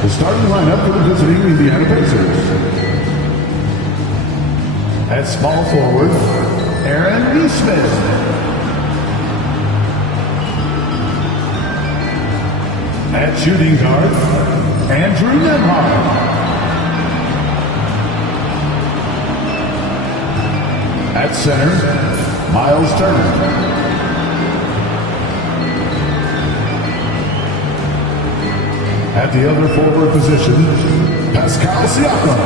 The starting lineup for the visiting Indiana Pacers. At small forward, Aaron Neesmith. At shooting guard, Andrew Nemhart. At center, Miles Turner. At the other forward position, Pascal Siakam.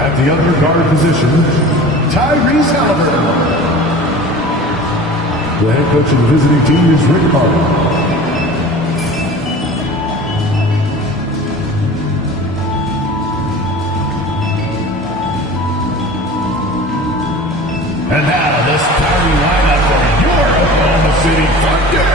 At the other guard position, Tyrese Halliburton. The head coach of the visiting team is Rick Barber. And now the starting lineup for your Oklahoma City Thunder.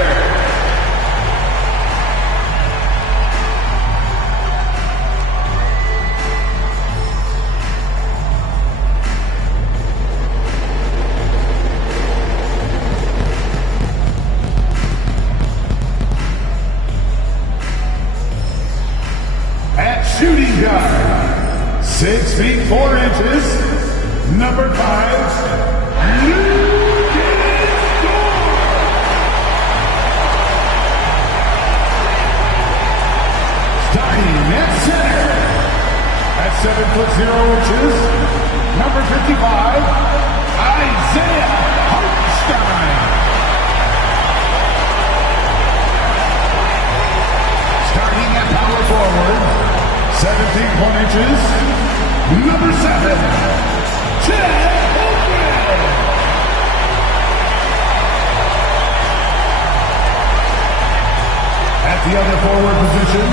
At shooting guard, 6 feet 4 inches, number 5. Starting at center, at 7 foot 0 inches, number 55, Isaiah Hartenstein. Starting at power forward, 7 feet 1 inches, number 7, Chad. At the other forward position,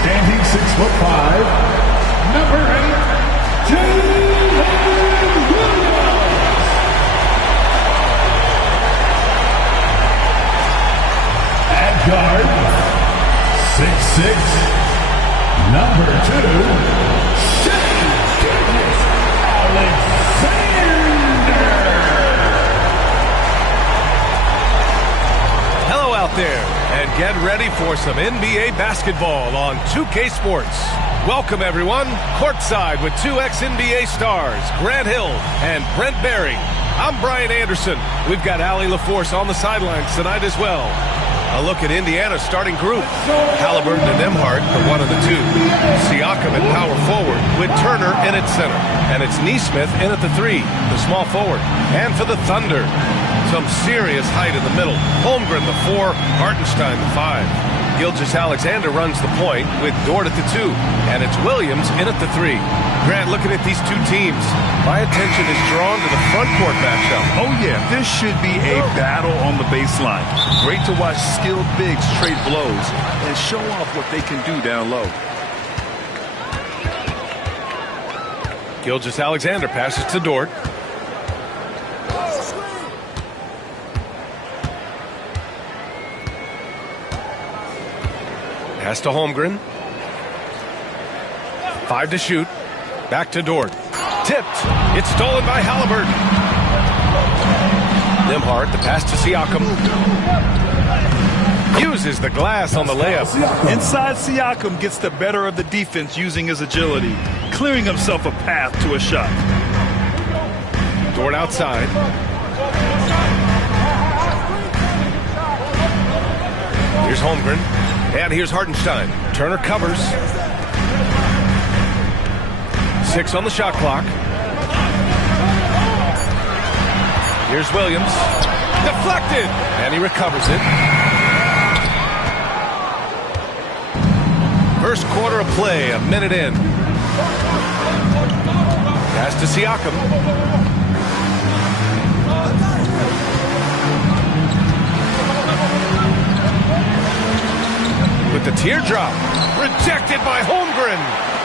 standing 6'5", number 8, Jalen Williams. At guard, 6'6", number 2, Shea Alexander. Hello out there. And get ready for some NBA basketball on 2K Sports. Welcome, everyone. Courtside with 2 ex-NBA stars, Grant Hill and Brent Berry. I'm Brian Anderson. We've got Allie LaForce on the sidelines tonight as well. A look at Indiana's starting group. Halliburton and Nemhart, the 1 and the 2. Siakam at power forward with Turner in at center. And it's Neesmith in at the 3, the small forward. And for the Thunder, some serious height in the middle. Holmgren, the 4, Hartenstein, the 5. Gilgeous-Alexander runs the point with Dort at the 2. And it's Williams in at the 3. Grant, looking at these two teams, my attention is drawn to the front court matchup. Oh, yeah, this should be a battle on the baseline. Great to watch skilled bigs trade blows and show off what they can do down low. Gilgeous-Alexander passes to Dort. Pass to Holmgren. 5 to shoot. Back to Dort. Tipped. It's stolen by Halliburton. Nemhart, the pass to Siakam. Uses the glass on the layup. Inside, Siakam gets the better of the defense using his agility, clearing himself a path to a shot. Dort outside. Here's Holmgren. And here's Hartenstein. Turner covers. 6 on the shot clock. Here's Williams. Deflected. And he recovers it. First quarter of play, a minute in. Pass to Siakam. With the teardrop. Rejected by Holmgren.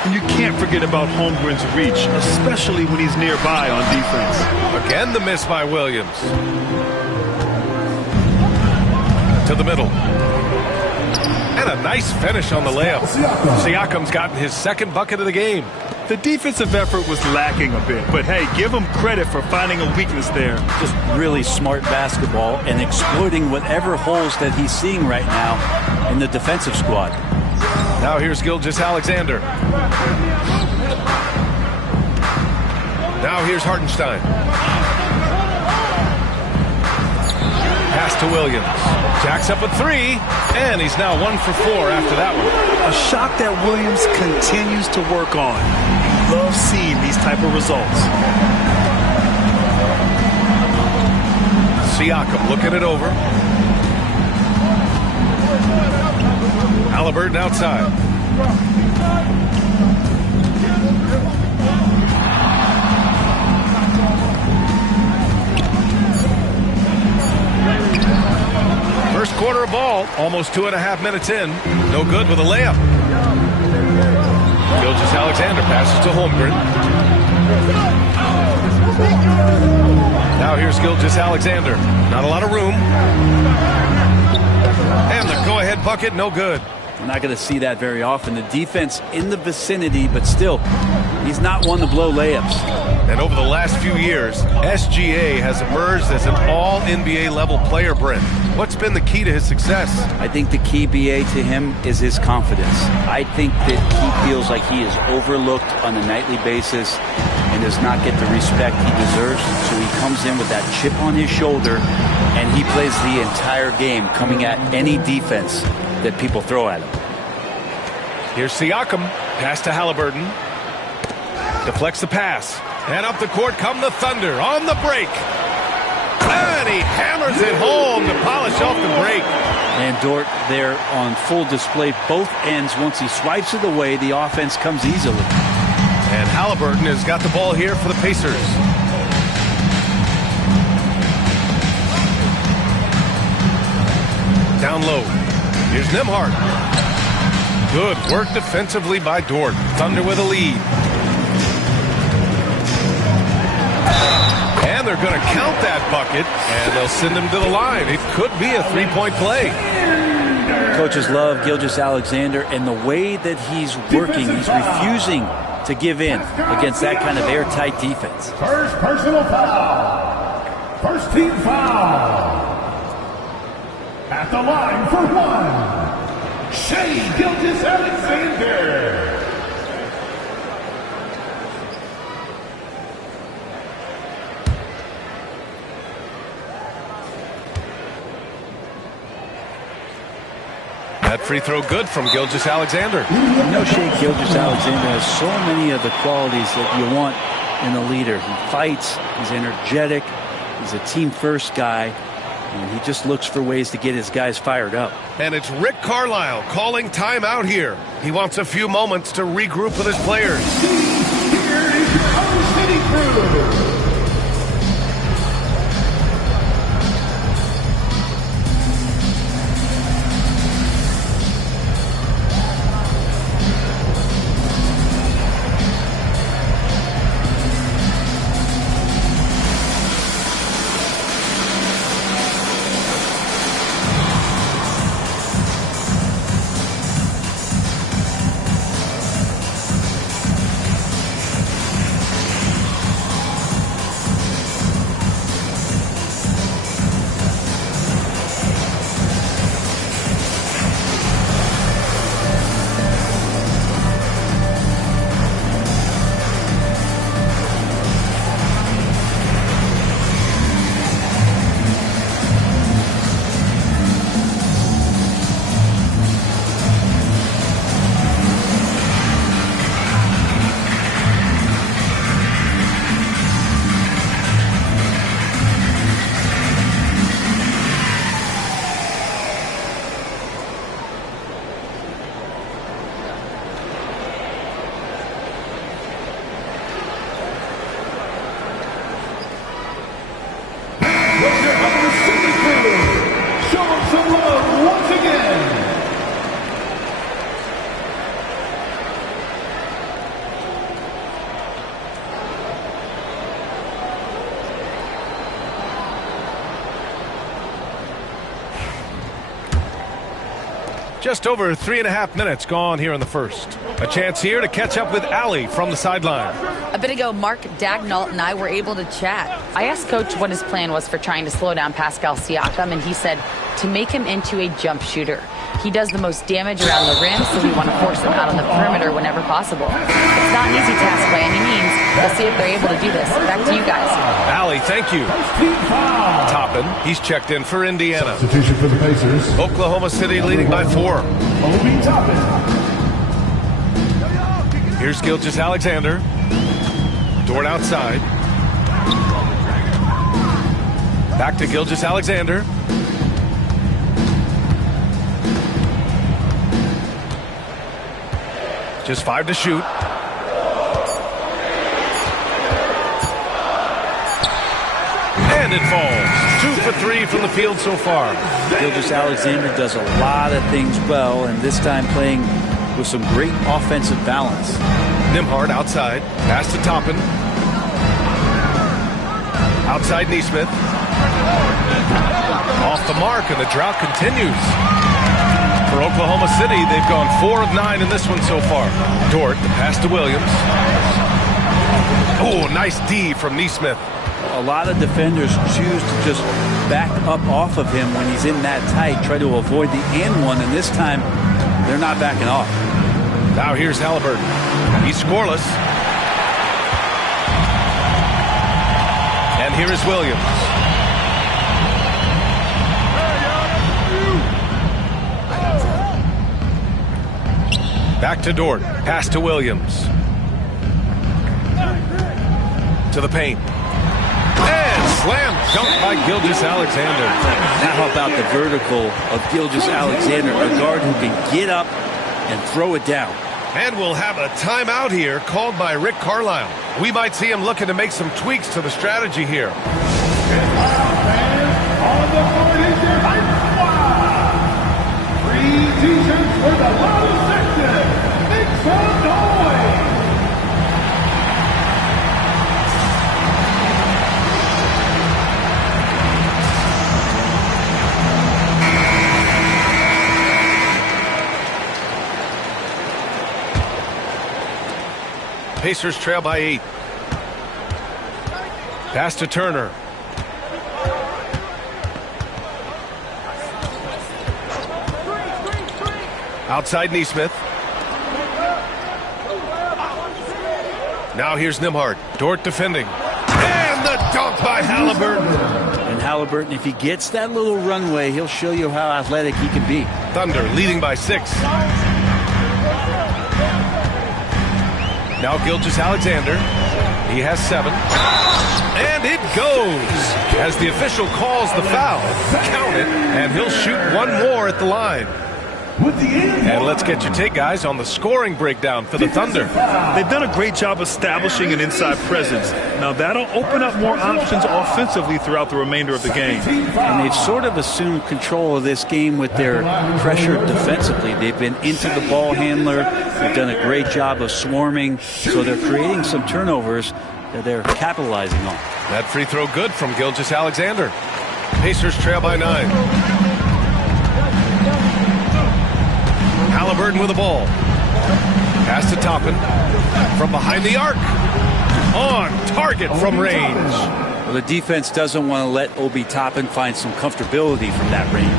And you can't forget about Holmgren's reach, especially when he's nearby on defense. Again, the miss by Williams. To the middle. And a nice finish on the layup. Siakam's gotten his second bucket of the game. The defensive effort was lacking a bit, but hey, give him credit for finding a weakness there. Just really smart basketball and exploiting whatever holes that he's seeing right now in the defensive squad. Now here's Gilgeous-Alexander. Now here's Hartenstein. Pass to Williams. Jacks up a three, and he's now 1 for 4 after that one. A shot that Williams continues to work on. Love seeing these type of results. Siakam looking it over. Halliburton outside. First quarter of ball, almost 2.5 minutes in. No good with a layup. Gilgeous-Alexander passes to Holmgren. Now here's Gilgeous-Alexander. Not a lot of room. And the go-ahead bucket, no good. We're not going to see that very often. The defense in the vicinity, but still, he's not one to blow layups. And over the last few years, SGA has emerged as an all-NBA level player, Brent. What's been the key to his success? I think the key, BA, to him is his confidence. I think that he feels like he is overlooked on a nightly basis and does not get the respect he deserves. So he comes in with that chip on his shoulder, and he plays the entire game coming at any defense that people throw at him. Here's Siakam. Pass to Halliburton. Deflects the pass. And up the court come the Thunder on the break. And he hammers it home to polish off the break. And Dort there on full display, both ends. Once he swipes it away, the offense comes easily. And Halliburton has got the ball here for the Pacers. Down low. Here's Nembhard. Good work defensively by Dort. Thunder with a lead. And they're going to count that bucket, and they'll send him to the line. It could be a three-point play. Coaches love Gilgeous-Alexander, and the way that he's working, he's refusing to give in against that kind of airtight defense. First personal foul. First team foul. At the line for one, Shai Gilgeous-Alexander. That free throw good from Gilgeous-Alexander. You know, Shai Gilgeous-Alexander has so many of the qualities that you want in a leader. He fights, he's energetic, he's a team-first guy, and he just looks for ways to get his guys fired up. And it's Rick Carlisle calling timeout here. He wants a few moments to regroup with his players. Here is your Own City crew. Just over 3.5 minutes gone here in the first. A chance here to catch up with Allie from the sideline. A bit ago, Mark Dagnall and I were able to chat. I asked Coach what his plan was for trying to slow down Pascal Siakam, and he said to make him into a jump shooter. He does the most damage around the rim, so we want to force him out on the perimeter whenever possible. It's not an easy task by any means. We'll see if they're able to do this. Back to you guys. Allie, thank you. Toppin, he's checked in for Indiana. Substitution for the Pacers. Oklahoma City leading by 4. Obi Toppin. Here's Gilgeous-Alexander. Dort outside. Back to Gilgeous-Alexander. Just 5 to shoot. And it falls. 2 for 3 from the field so far. Gilgeous-Alexander does a lot of things well, and this time playing with some great offensive balance. Nembhard outside. Pass to Toppin. Outside Nesmith. Off the mark, and the drought continues. For Oklahoma City, they've gone 4 of 9 in this one so far. Dort, the pass to Williams. Oh, nice D from Nesmith. A lot of defenders choose to just back up off of him when he's in that tight, try to avoid the and one, and this time they're not backing off. Now here's Halliburton. He's scoreless. And here is Williams. Back to Dort. Pass to Williams. To the paint. And slam dunk by Gilgeous-Alexander. Now how about the vertical of Gilgeous-Alexander, a guard who can get up and throw it down. And we'll have a timeout here called by Rick Carlisle. We might see him looking to make some tweaks to the strategy here. On the court is your hype squad. 3 t-shirts for the loudest section. Make some noise. Pacers trail by 8. Pass to Turner. Outside Nesmith. Now here's Nembhard. Dort defending. And the dunk by Halliburton. And Halliburton, if he gets that little runway, he'll show you how athletic he can be. Thunder leading by 6. Now Gilgeous-Alexander. He has 7. And it goes. As the official calls the foul, count it, and he'll shoot one more at the line. And let's get your take, guys, on the scoring breakdown for the Thunder. They've done a great job establishing an inside presence. Now that'll open up more options offensively throughout the remainder of the game. And they've sort of assumed control of this game with their pressure defensively. They've been into the ball handler. They've done a great job of swarming. So they're creating some turnovers that they're capitalizing on. That free throw good from Gilgeous-Alexander. Pacers trail by 9. Halliburton with the ball. Pass to Toppin. From behind the arc. On target from range. Well, the defense doesn't want to let Obi Toppin find some comfortability from that range.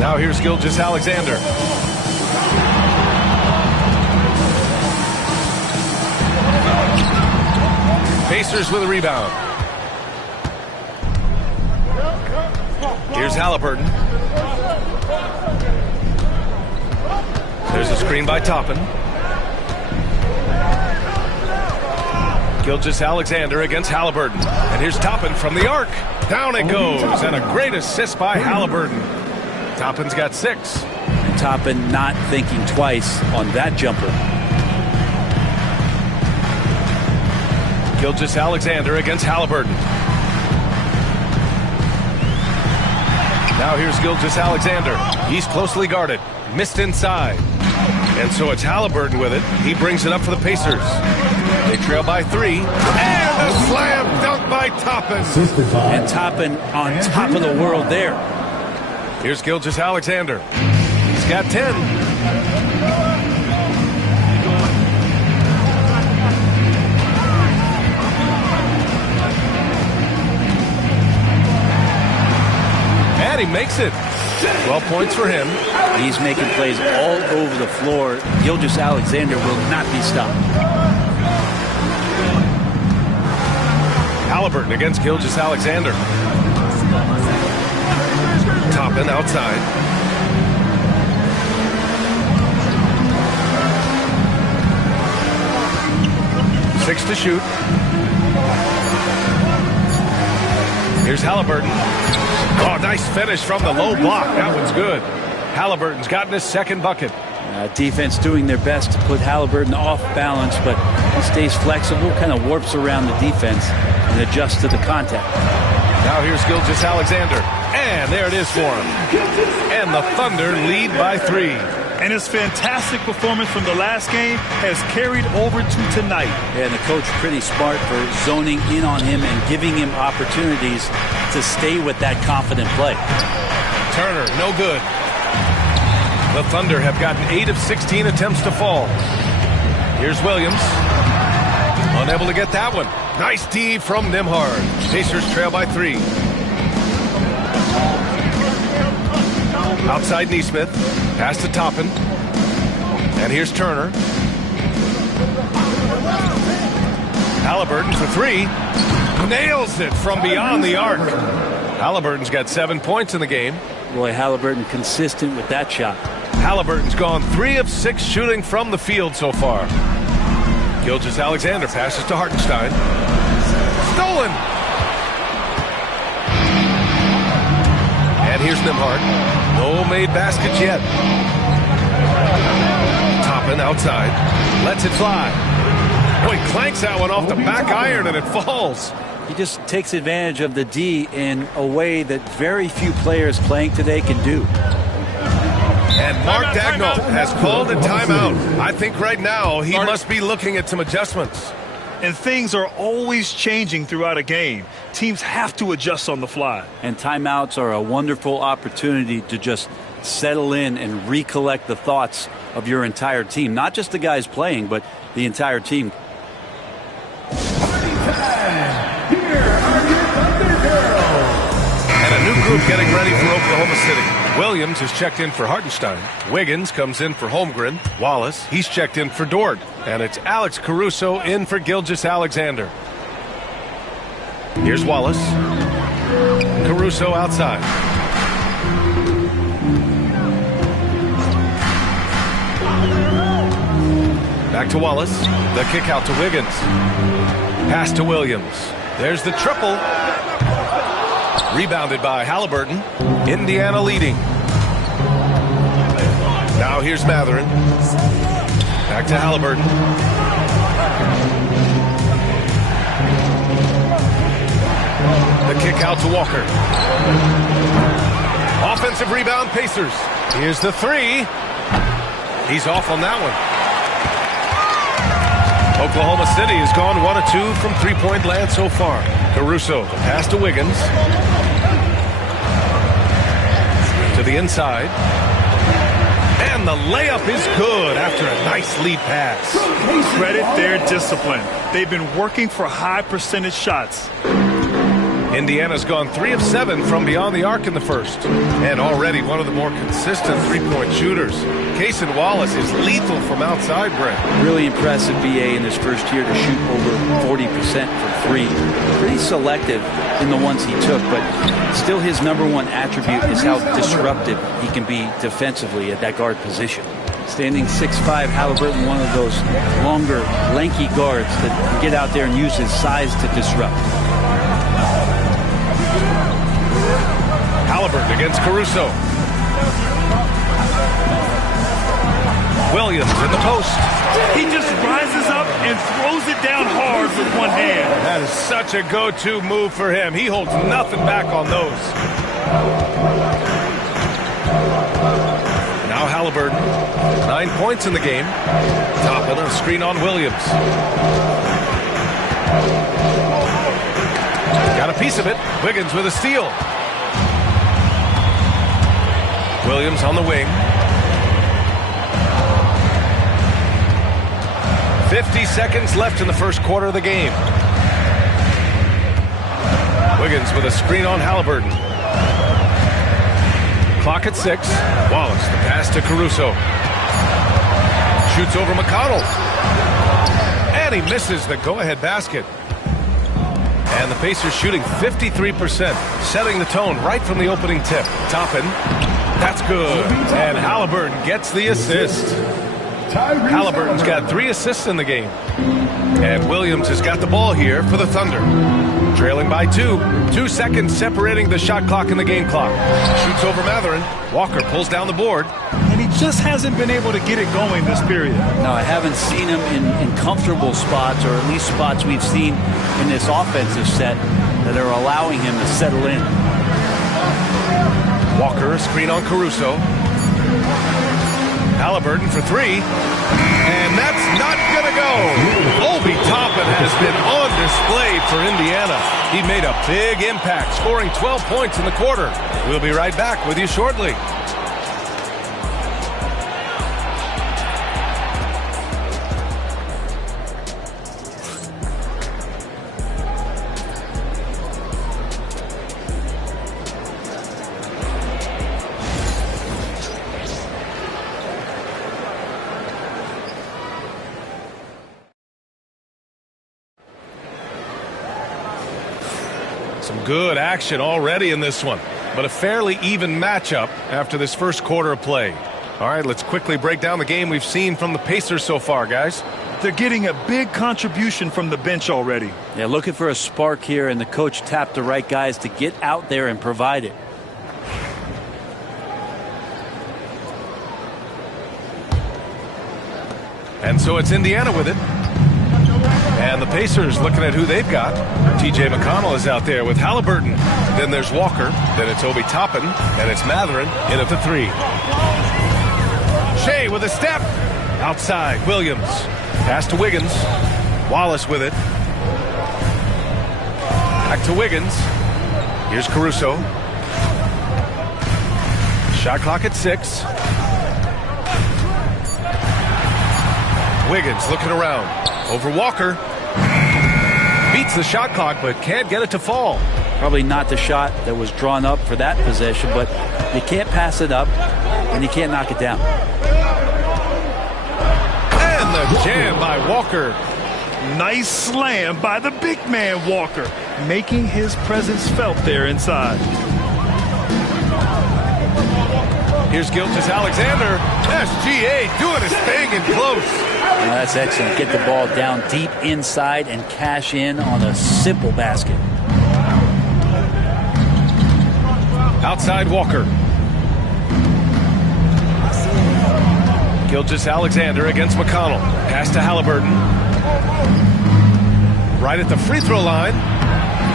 Now here's Gilgeous-Alexander. Pacers with a rebound. Here's Halliburton. There's a screen by Toppin. Gilgeous-Alexander against Halliburton. And here's Toppin from the arc. Down it goes. And a great assist by Halliburton. Toppin's got 6. And Toppin not thinking twice on that jumper. Gilgeous-Alexander against Halliburton. Now here's Gilgeous-Alexander. He's closely guarded. Missed inside. And so it's Halliburton with it. He brings it up for the Pacers. They trail by 3. And a slam dunk by Toppin. And Toppin on top of the world there. Here's Gilgeous-Alexander. He's got 10. And he makes it. 12 points for him. He's making plays all over the floor. Gilgeous-Alexander will not be stopped. Halliburton against Gilgeous-Alexander. Toppin outside. Six to shoot. Here's Halliburton. Oh, nice finish from the low block. That one's good. Halliburton's gotten his second bucket. Defense doing their best to put Halliburton off balance, but he stays flexible, kind of warps around the defense and adjusts to the contact. Now here's Gilgeous-Alexander. And there it is for him. And the Thunder lead by 3. And his fantastic performance from the last game has carried over to tonight. And the coach pretty smart for zoning in on him and giving him opportunities to stay with that confident play. Turner, no good. The Thunder have gotten 8 of 16 attempts to fall. Here's Williams. Unable to get that one. Nice D from Nembhard. Pacers trail by 3. Outside Nesmith. Pass to Toppin. And here's Turner. Halliburton for 3. Nails it from beyond the arc. Halliburton's got 7 points in the game. Boy, Halliburton consistent with that shot. Halliburton's gone 3 of 6 shooting from the field so far. Gilgeous-Alexander passes to Hartenstein. Stolen! And here's Nembhard. No made baskets yet. Toppin outside. Lets it fly. Oh, he clanks that one off the back iron and it falls. He just takes advantage of the D in a way that very few players playing today can do. And Mark Daigneault has called a timeout. I think right now he must be looking at some adjustments. And things are always changing throughout a game. Teams have to adjust on the fly. And timeouts are a wonderful opportunity to just settle in and recollect the thoughts of your entire team. Not just the guys playing, but the entire team. And a new group getting ready for Oklahoma City. Williams has checked in for Hartenstein. Wiggins comes in for Holmgren. Wallace, he's checked in for Dort. And it's Alex Caruso in for Gilgeous-Alexander. Here's Wallace. Caruso outside. Back to Wallace. The kick out to Wiggins. Pass to Williams. There's the triple. Rebounded by Halliburton. Indiana leading. Now here's Mathurin. Back to Halliburton. The kick out to Walker. Offensive rebound, Pacers. Here's the 3. He's off on that one. Oklahoma City has gone 1 of 2 from three-point land so far. Caruso, the pass to Wiggins. To the inside. And the layup is good after a nice lead pass. Credit their discipline. They've been working for high percentage shots. Indiana's gone 3 of 7 from beyond the arc in the first. And already one of the more consistent three-point shooters. Cason Wallace is lethal from outside, Brent. Really impressive BA in his first year to shoot over 40% for 3. Pretty selective in the ones he took, but still his #1 attribute is how disruptive he can be defensively at that guard position. Standing 6'5", Halliburton, one of those longer, lanky guards that can get out there and use his size to disrupt. Halliburton against Caruso. Williams in the post. He just rises up and throws it down hard with one hand. That is such a go-to move for him. He holds nothing back on those. Now Halliburton, 9 points in the game. Toppin on a screen on Williams. Got a piece of it. Wiggins with a steal. Williams on the wing. 50 seconds left in the first quarter of the game. Wiggins with a screen on Halliburton. Clock at 6. Wallace, the pass to Caruso. Shoots over McConnell. And he misses the go-ahead basket. And the Pacers shooting 53%, setting the tone right from the opening tip. Toppin. That's good. And Halliburton gets the assist. Halliburton's got 3 assists in the game. And Williams has got the ball here for the Thunder. Trailing by 2. 2 seconds separating the shot clock and the game clock. Shoots over Mathurin. Walker pulls down the board. And he just hasn't been able to get it going this period. No, I haven't seen him in comfortable spots, or at least spots we've seen in this offensive set that are allowing him to settle in. Walker, screen on Caruso. Halliburton for 3. And that's not going to go. Obi Toppin has been on display for Indiana. He made a big impact, scoring 12 points in the quarter. We'll be right back with you shortly. Some good action already in this one, but a fairly even matchup after this first quarter of play. All right, let's quickly break down the game we've seen from the Pacers so far, guys. They're getting a big contribution from the bench already. Yeah, looking for a spark here, and the coach tapped the right guys to get out there and provide it. And so it's Indiana with it. And the Pacers looking at who they've got. T.J. McConnell is out there with Halliburton. Then there's Walker. Then it's Obi Toppin. And it's Mathurin in at the 3. Shea with a step. Outside, Williams. Pass to Wiggins. Wallace with it. Back to Wiggins. Here's Caruso. Shot clock at 6. Wiggins looking around. Over Walker. Beats the shot clock, but can't get it to fall. Probably not the shot that was drawn up for that possession, but you can't pass it up, and you can't knock it down. And the jam by Walker. Nice slam by the big man Walker, making his presence felt there inside. Here's Gilgeous-Alexander. SGA doing his thing in close. That's excellent. Get the ball down deep inside and cash in on a simple basket. Outside Walker. Gilgeous-Alexander against McConnell. Pass to Halliburton. Right at the free throw line.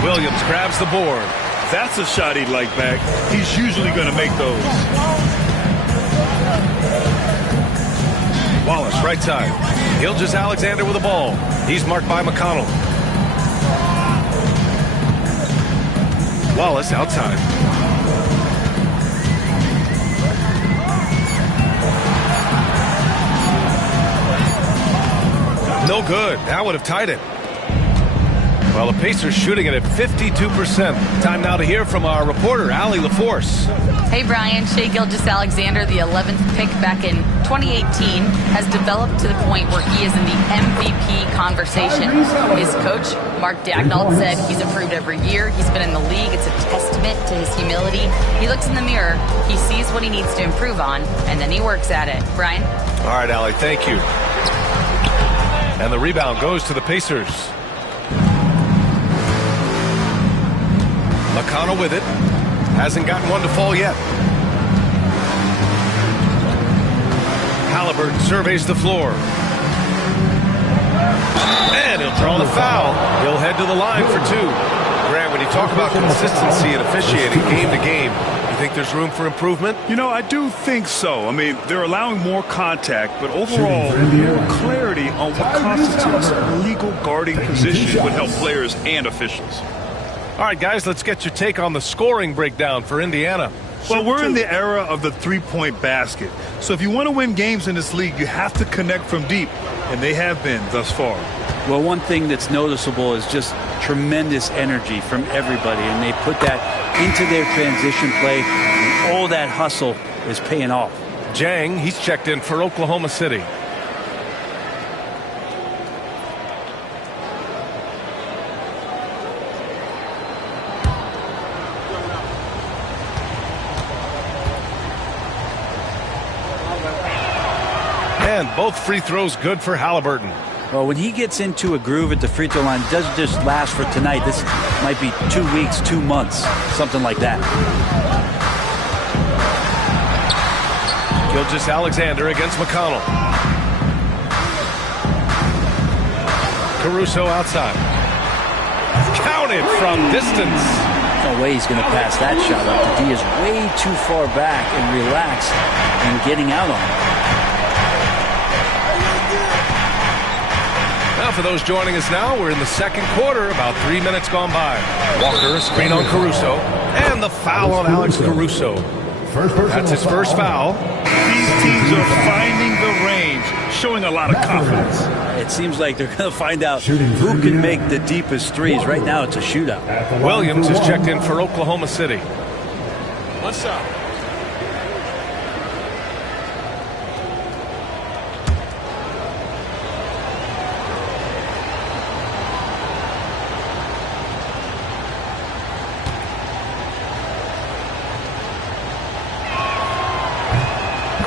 Williams grabs the board. That's a shot he'd like back. He's usually going to make those. Wallace, right side. Gilgeous-Alexander with the ball. He's marked by McConnell. Wallace outside. No good. That would have tied it. Well, the Pacers shooting it at 52%. Time now to hear from our reporter, Allie LaForce. Hey, Brian. Shea Gilgeous-Alexander, the 11th pick back in 2018, has developed to the point where he is in the MVP conversation. His coach, Mark Daigneault, said he's improved every year. He's been in the league. It's a testament to his humility. He looks in the mirror, he sees what he needs to improve on, and then he works at it. Brian? All right, Allie, thank you. And the rebound goes to the Pacers. McConnell with it. Hasn't gotten one to fall yet. Halliburton surveys the floor. And he'll draw the foul. He'll head to the line for 2. Grant, when you talk about consistency in officiating game to game, you think there's room for improvement? You know, I do think so. I mean, they're allowing more contact, but overall, more clarity on what constitutes a legal guarding position would help players and officials. All right, guys, let's get your take on the scoring breakdown for Indiana. Well, we're in the era of the three-point basket. So if you want to win games in this league, you have to connect from deep, and they have been thus far. Well, one thing that's noticeable is just tremendous energy from everybody, and they put that into their transition play, and all that hustle is paying off. Jang, he's checked in for Oklahoma City. And both free throws good for Halliburton. Well, when he gets into a groove at the free throw line, it doesn't just last for tonight. This might be 2 weeks, 2 months, something like that. Gilgeous-Alexander against McConnell. Caruso outside. Counted from distance. No way he's going to pass that shot up. The D is way too far back and relaxed and getting out on him. Now for those joining us now, we're in the second quarter, about 3 minutes gone by. Walker, a screen on Caruso, and the foul on Alex Caruso. That's his first foul. These teams are finding the range, showing a lot of confidence. It seems like they're going to find out who can make the deepest threes. Right now, it's a shootout. Williams is checked in for Oklahoma City. What's up?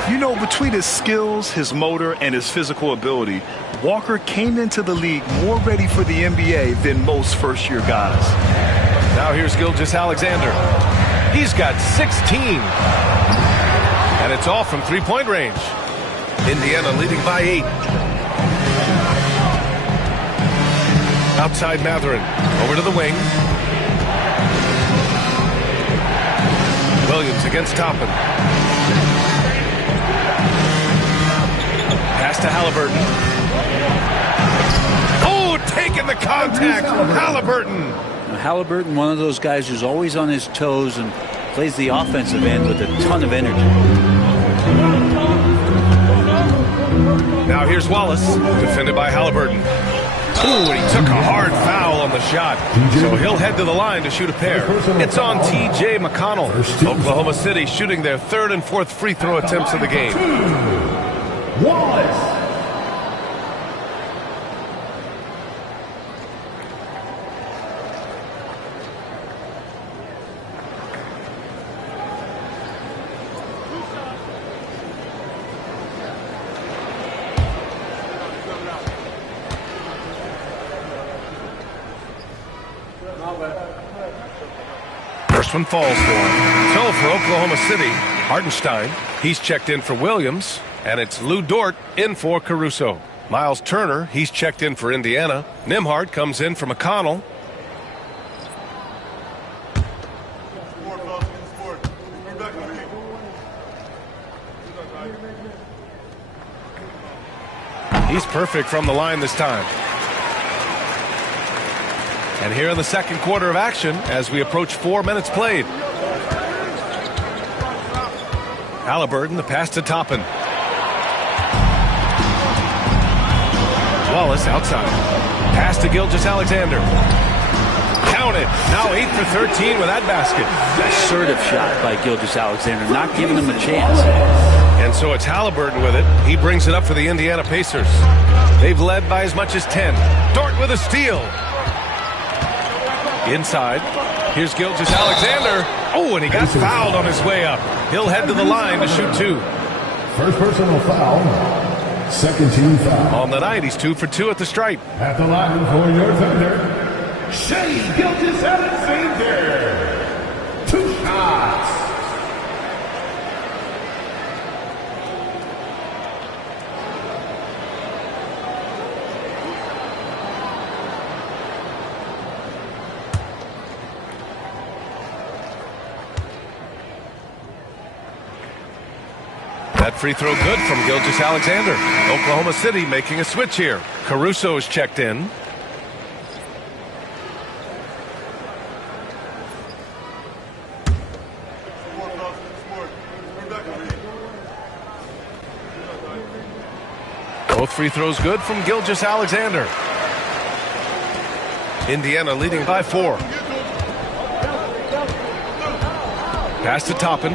You know, between his skills, his motor, and his physical ability, Walker came into the league more ready for the NBA than most first-year guys. Now here's Gilgeous-Alexander. He's got 16. And it's all from three-point range. Indiana leading by 8. Outside Matherin. Over to the wing. Williams against Toppin. Pass to Halliburton. Oh, taking the contact. Halliburton. Now, Halliburton, one of those guys who's always on his toes and plays the offensive end with a ton of energy. Now here's Wallace, defended by Halliburton. Ooh, and he took a hard foul on the shot. So he'll head to the line to shoot a pair. It's on T.J. McConnell. Oklahoma City shooting their third and fourth free throw attempts of the game. Wallace. First one falls for him. So for Oklahoma City, Hartenstein, he's checked in for Williams, and it's Lou Dort in for Caruso. Miles Turner, he's checked in for Indiana. Nembhard comes in for McConnell. He's perfect from the line this time. And here in the second quarter of action, as we approach 4 minutes played. Halliburton, the pass to Toppin. Wallace outside. Pass to Gilgeous-Alexander. Counted. Now 8 for 13 with that basket. Assertive shot by Gilgeous-Alexander, not giving him a chance. And so it's Halliburton with it. He brings it up for the Indiana Pacers. They've led by as much as 10. Dort with a steal. Inside. Here's Gilgeous-Alexander. Oh, and he got fouled on his way up. He'll head to the line to shoot 2. First personal foul. Second team foul. On the night, he's 2 for 2 at the stripe. At the line for your thunder, Shea Gilgeous-Alexander. 2 shots. That free throw good from Gilgeous-Alexander. Oklahoma City making a switch here. Caruso is checked in. Both free throws good from Gilgeous-Alexander. Indiana leading by 4. Pass to Toppin.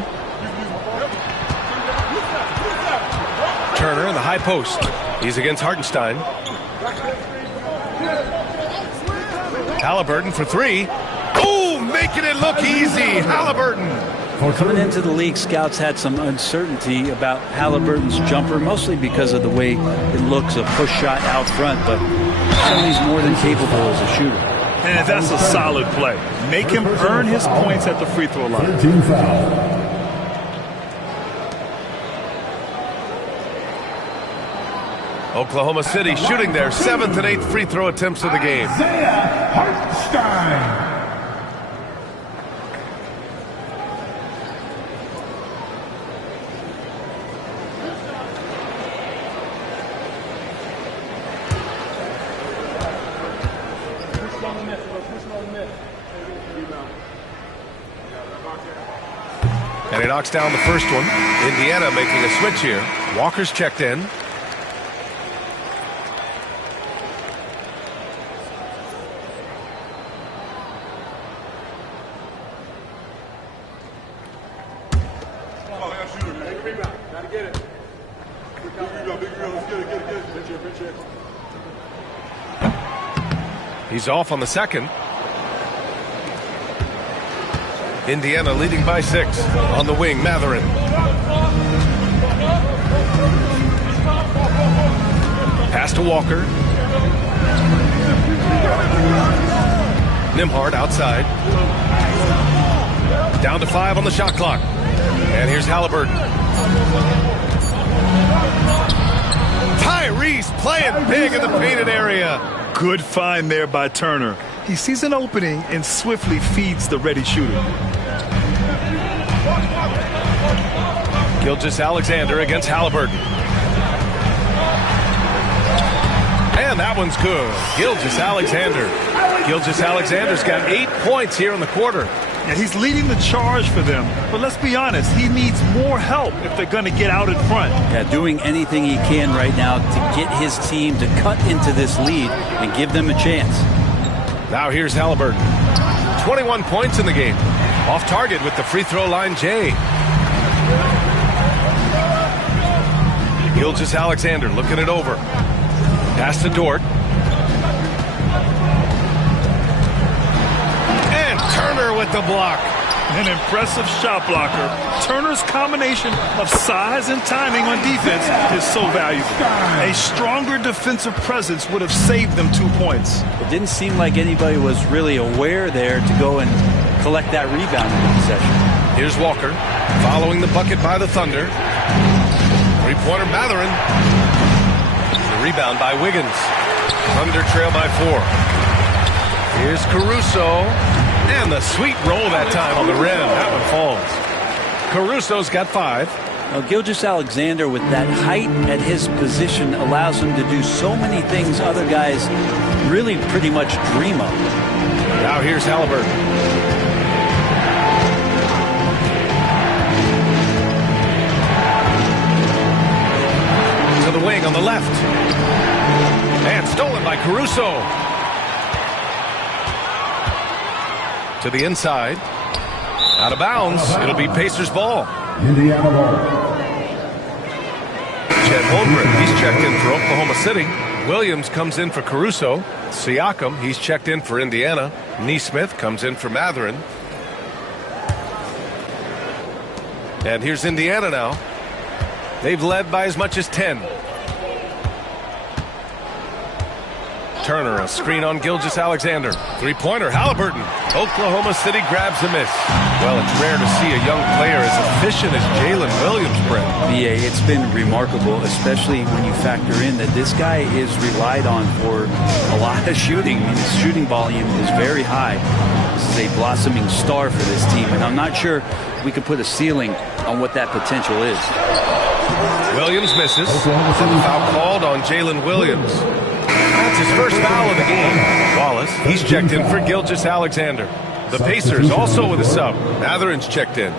Turner in the high post. He's against Hartenstein. Halliburton for 3. Oh, making it look easy. Halliburton. Coming into the league, scouts had some uncertainty about Halliburton's jumper, mostly because of the way it looks, a push shot out front, but he's more than capable as a shooter. And that's a solid play. Make him earn his points at the free throw line. 13 foul. Oklahoma City shooting their 7th and 8th free throw attempts of the game. Hartenstein. And he knocks down the first one. Indiana making a switch here. Walker's checked in. He's off on the second. Indiana leading by 6. On the wing, Matherin. Pass to Walker. Nembhard outside. Down to 5 on the shot clock. And here's Halliburton. Tyrese playing big in the painted area. Good find there by Turner. He sees an opening and swiftly feeds the ready shooter. Gilgeous-Alexander against Halliburton. And that one's good. Gilgeous-Alexander. Gilgeous-Alexander's got 8 points here in the quarter. Yeah, he's leading the charge for them. But let's be honest, he needs more help if they're going to get out in front. Yeah, doing anything he can right now to get his team to cut into this lead and give them a chance. Now here's Halliburton. 21 points in the game. Off target with the free throw line, Jay. Gilgeous-Alexander looking it over. Pass to Dort. And Turner with the block. An impressive shot blocker. Turner's combination of size and timing on defense is so valuable. A stronger defensive presence would have saved them 2 points. It didn't seem like anybody was really aware there to go and collect that rebound in the possession. Here's Walker following the bucket by the Thunder. Three-pointer Matherin. The rebound by Wiggins. Thunder trail by 4. Here's Caruso. And the sweet roll that time on the rim. That one falls. Caruso's got 5. Now, Gilgeous-Alexander with that height at his position allows him to do so many things other guys really pretty much dream of. Now here's Halliburton. To the wing on the left. And stolen by Caruso. To the inside. Out of bounds. It'll be Pacers ball. Indiana ball. Chet Holmgren, he's checked in for Oklahoma City. Williams comes in for Caruso. Siakam, he's checked in for Indiana. Nesmith comes in for Matherin. And here's Indiana now. They've led by as much as 10. Turner, a screen on Gilgeous-Alexander. Three-pointer, Halliburton. Oklahoma City grabs a miss. Well, it's rare to see a young player as efficient as Jalen Williams, Brent. Yeah, it's been remarkable, especially when you factor in that this guy is relied on for a lot of shooting. I mean, his shooting volume is very high. This is a blossoming star for this team, and I'm not sure we could put a ceiling on what that potential is. Williams misses. Foul called on Jalen Williams. That's his first foul of the game. Wallace, he's checked in for Gilgeous-Alexander. The Pacers also with a sub. Matherin's checked in.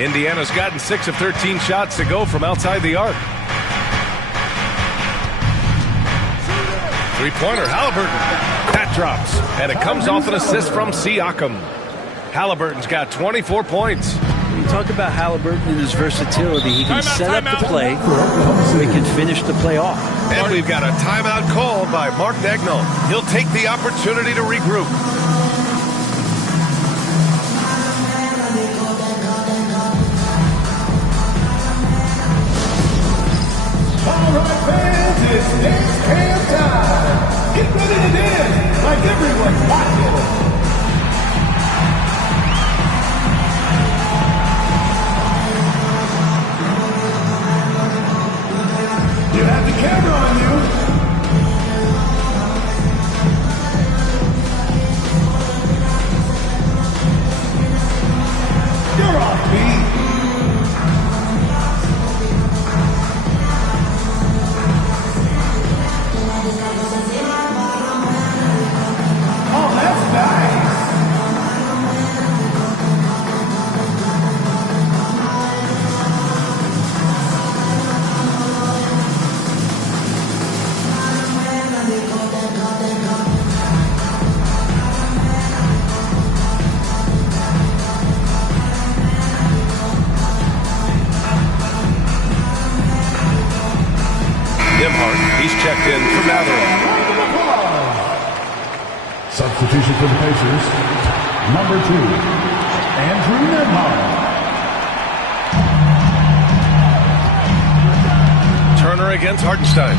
Indiana's gotten 6 of 13 shots to go from outside the arc. Three-pointer, Halliburton. That drops, and it comes off an assist from Siakam. Halliburton's got 24 points. You talk about Halliburton and his versatility. He can set up the play, so he can finish the play off. And we've got a timeout called by Mark Daigneault. He'll take the opportunity to regroup. All right, fans, it's dance camp time. Get ready to dance like everyone's watching. You have the camera on you. You're off beat. Oh, that's nice. He's checked in for Mathurin. Substitution for the Pacers. Number 2, Andrew Nembhard. Turner against Hartenstein.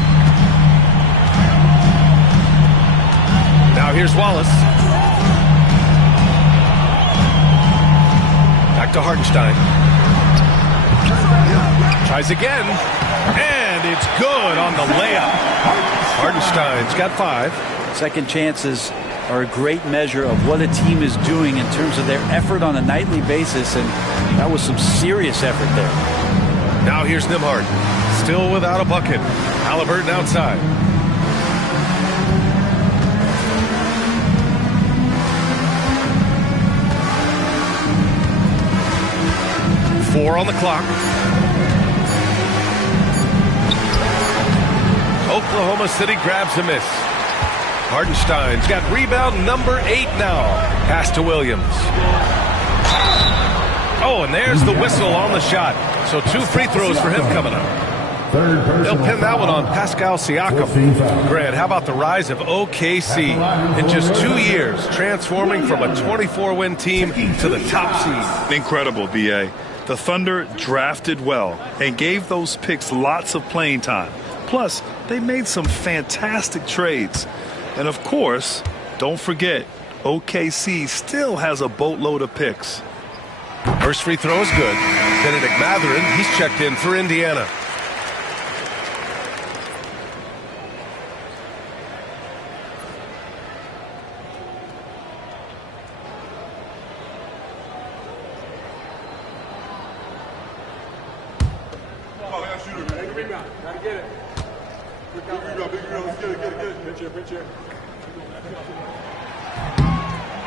Now here's Wallace. Back to Hartenstein. Tries again. And it's good on the layup. Hartenstein's got 5. Second chances are a great measure of what a team is doing in terms of their effort on a nightly basis, and that was some serious effort there. Now here's Nembhard. Still without a bucket. Halliburton outside. Four on the clock. Oklahoma City grabs a miss. Hartenstein's got rebound number 8 now. Pass to Williams. Oh, and there's the whistle on the shot. So 2 free throws for him coming up. They'll pin that one on Pascal Siakam. Grant, how about the rise of OKC in just 2 years, transforming from a 24-win team to the top seed? Incredible, B.A. The Thunder drafted well and gave those picks lots of playing time. Plus, they made some fantastic trades. And of course, don't forget, OKC still has a boatload of picks. First free throw is good. Benedict Mathurin, he's checked in for Indiana.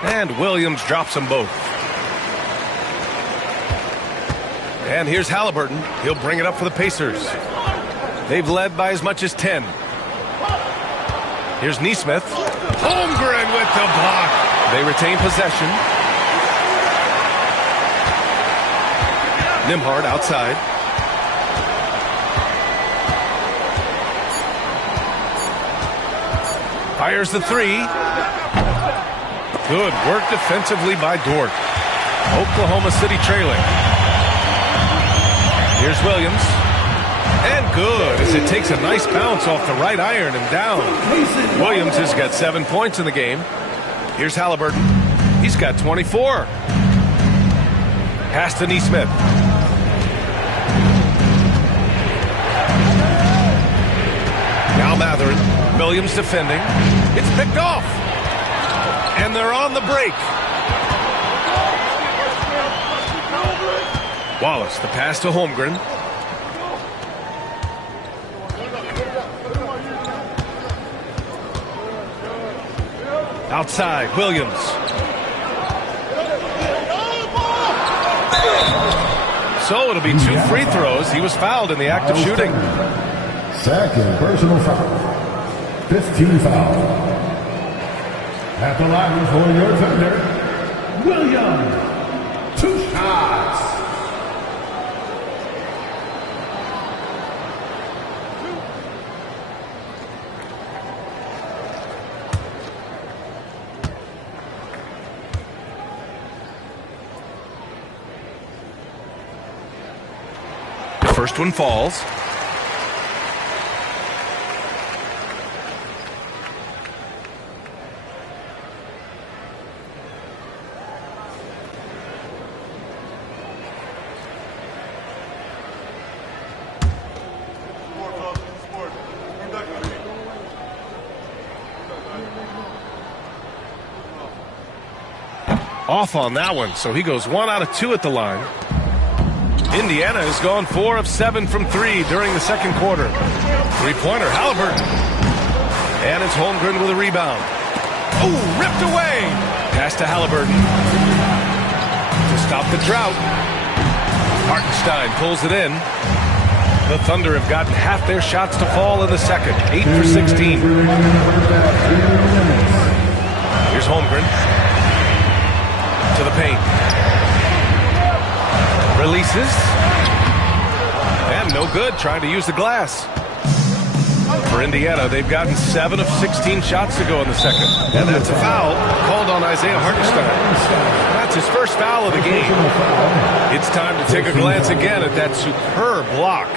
And Williams drops them both. And here's Halliburton. He'll bring it up for the Pacers. They've led by as much as 10. Here's Nesmith. Holmgren with the block. They retain possession. Nembhard outside. Fires the 3. Good work defensively by Dort. Oklahoma City trailing. Here's Williams. And good as it takes a nice bounce off the right iron and down. Williams has got 7 points in the game. Here's Halliburton. He's got 24. Pass to Nesmith. Now Mathurin. Williams defending. It's picked off. And they're on the break. Wallace, the pass to Holmgren. Outside, Williams. So it'll be 2 free throws. He was fouled in the act of shooting. Second personal foul. 15 foul. At the line for your Thunder, William. 2 shots. First one falls. Off on that one, so he goes 1 out of 2 at the line. Indiana has gone 4 of 7 from 3 during the second quarter. Three-pointer, Halliburton. And it's Holmgren with a rebound. Oh, ripped away. Pass to Halliburton. To stop the drought. Hartenstein pulls it in. The Thunder have gotten half their shots to fall in the second. 8 for 16. Here's Holmgren. To the paint. Releases. And no good, trying to use the glass. For Indiana, they've gotten 7 of 16 shots to go in the second. And that's a foul called on Isaiah Hartenstein. That's his first foul of the game. It's time to take a glance again at that superb block.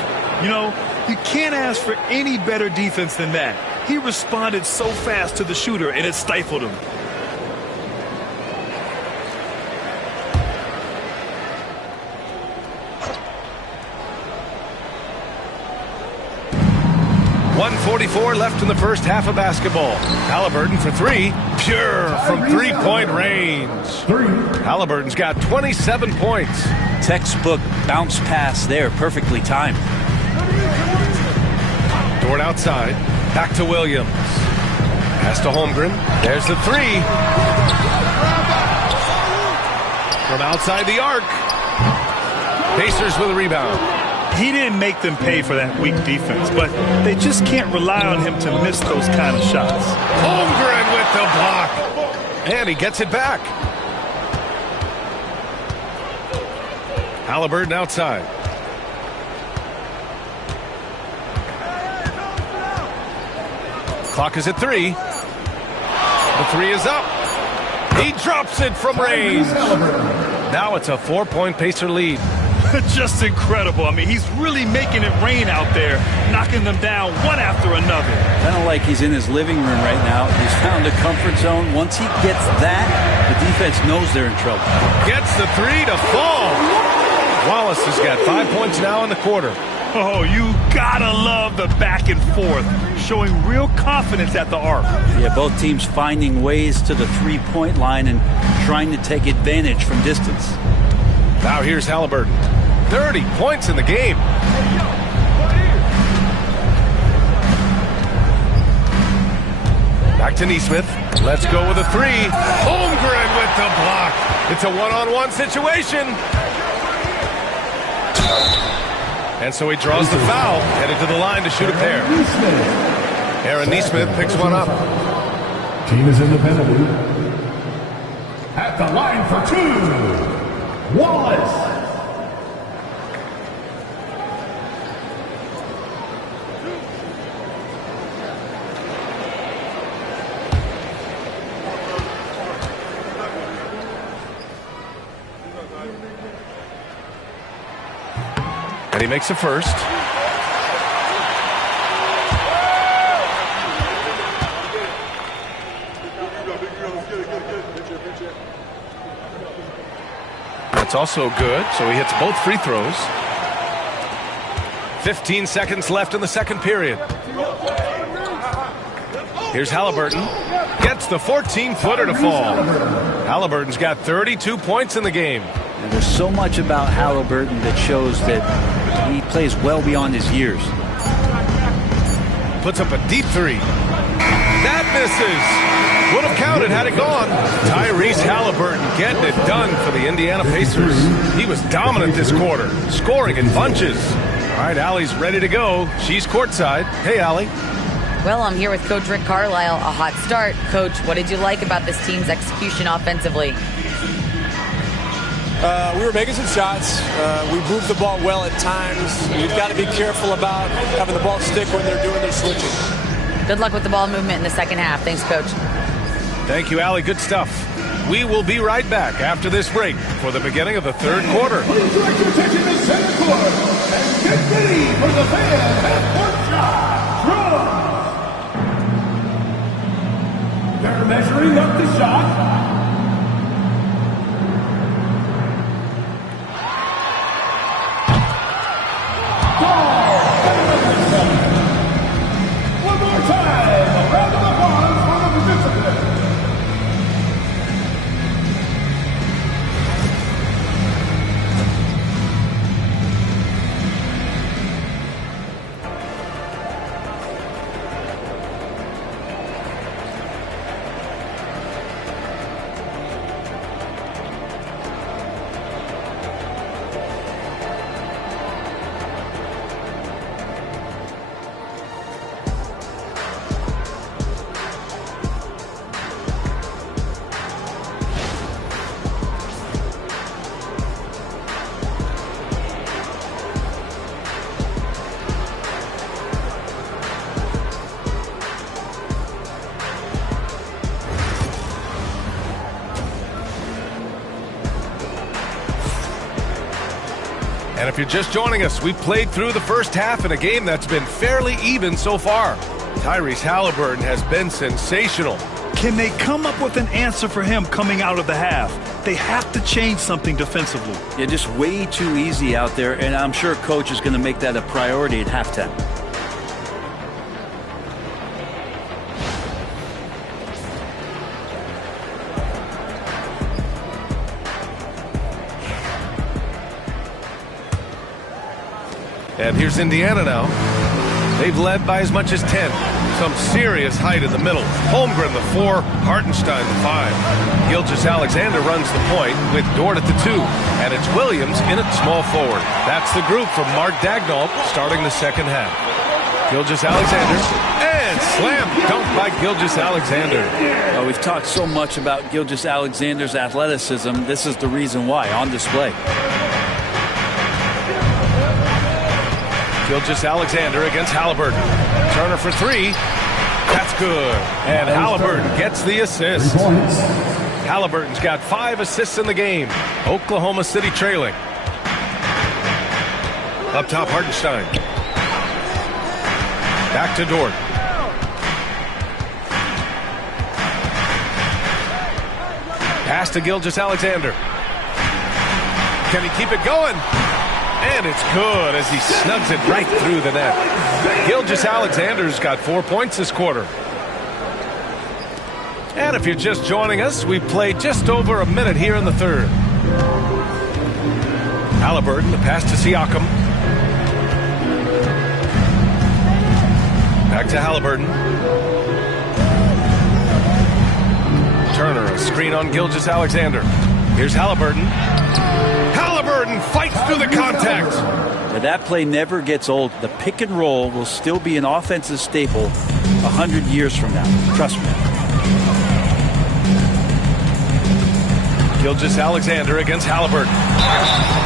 You know, you can't ask for any better defense than that. He responded so fast to the shooter, and it stifled him. .144 left in the first half of basketball. Halliburton for 3. Pure from three-point range. Halliburton's got 27 points. Textbook bounce pass there, perfectly timed. Dort outside. Back to Williams. Pass to Holmgren. There's the 3. From outside the arc. Pacers with a rebound. He didn't make them pay for that weak defense, but they just can't rely on him to miss those kind of shots. Holmgren with the block. And he gets it back. Halliburton outside. Clock is at 3. The 3 is up. He drops it from range. Now it's a 4-point Pacer lead. Just incredible. I mean, he's really making it rain out there, knocking them down one after another. Kind of like he's in his living room right now. He's found a comfort zone. Once he gets that, the defense knows they're in trouble. Gets the 3 to fall. Wallace has got 5 points now in the quarter. Oh, you gotta love the back and forth, showing real confidence at the arc. Yeah, both teams finding ways to the three-point line and trying to take advantage from distance. Now here's Halliburton. 30 points in the game. Back to Nesmith. Let's go with a 3. Holmgren with the block. It's a one-on-one situation. And so he draws the foul, headed to the line to shoot a pair. Aaron Nesmith picks one up. Team is in the penalty. At the line for 2. Wallace. And he makes a first. That's also good, so he hits both free throws. 15 seconds left in the second period. Here's Halliburton. Gets the 14-footer to fall. Halliburton's got 32 points in the game. And there's so much about Halliburton that shows that he plays well beyond his years. Puts up a deep 3. That misses. Would have counted had it gone. Tyrese Halliburton getting it done for the Indiana Pacers. He was dominant this quarter, scoring in bunches. All right, Allie's ready to go. She's courtside. Hey, Allie. Well, I'm here with Coach Rick Carlisle. A hot start. Coach, what did you like about this team's execution offensively? We were making some shots. We moved the ball well at times. You've got to be careful about having the ball stick when they're doing their switching. Good luck with the ball movement in the second half. Thanks, Coach. Thank you, Allie. Good stuff. We will be right back after this break for the beginning of the third quarter. Please direct your attention to center court and get ready for the fan half-court shot. Drums. They're measuring up the shot. One more time, a round of applause for the participants. And if you're just joining us, we've played through the first half in a game that's been fairly even so far. Tyrese Halliburton has been sensational. Can they come up with an answer for him coming out of the half? They have to change something defensively. They're just way too easy out there, and I'm sure Coach is going to make that a priority at halftime. And here's Indiana now. They've led by as much as 10. Some serious height in the middle. Holmgren the 4, Hartenstein the 5. Gilgeous-Alexander runs the point with Dort at the 2. And it's Williams in at small forward. That's the group from Mark Daigneault starting the second half. Gilgeous-Alexander and slam dunk by Gilgeous-Alexander. Well, we've talked so much about Gilgeous-Alexander's athleticism. This is the reason why, on display. Gilgeous-Alexander against Halliburton. Turner for 3. That's good. And Halliburton gets the assist. Halliburton's got 5 assists in the game. Oklahoma City trailing. Up top, Hartenstein. Back to Dort. Pass to Gilgeous-Alexander. Can he keep it going? And it's good as he snugs it right through the net. Gilgeous-Alexander's got 4 points this quarter. And if you're just joining us, we've played just over a minute here in the third. Halliburton, the pass to Siakam. Back to Halliburton. Turner, a screen on Gilgeous-Alexander. Here's Halliburton. Halliburton fights through the contact. Now, that play never gets old. The pick and roll will still be an offensive staple 100 years from now. Trust me. Gilgeous-Alexander against Halliburton.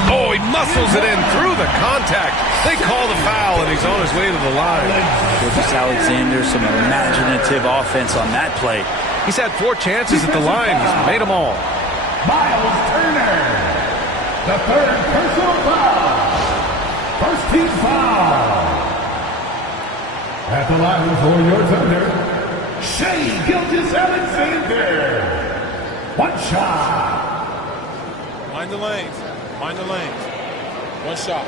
Oh, he muscles it in through the contact. They call the foul, and he's on his way to the line. Gilgeous-Alexander, some imaginative offense on that play. He's had 4 chances at the line. He's made them all. Miles Turner, the third personal foul. First team foul. At the line for your Thunder, Shai Gilgeous-Alexander. One shot. Mind the lanes. Mind the lanes. One shot.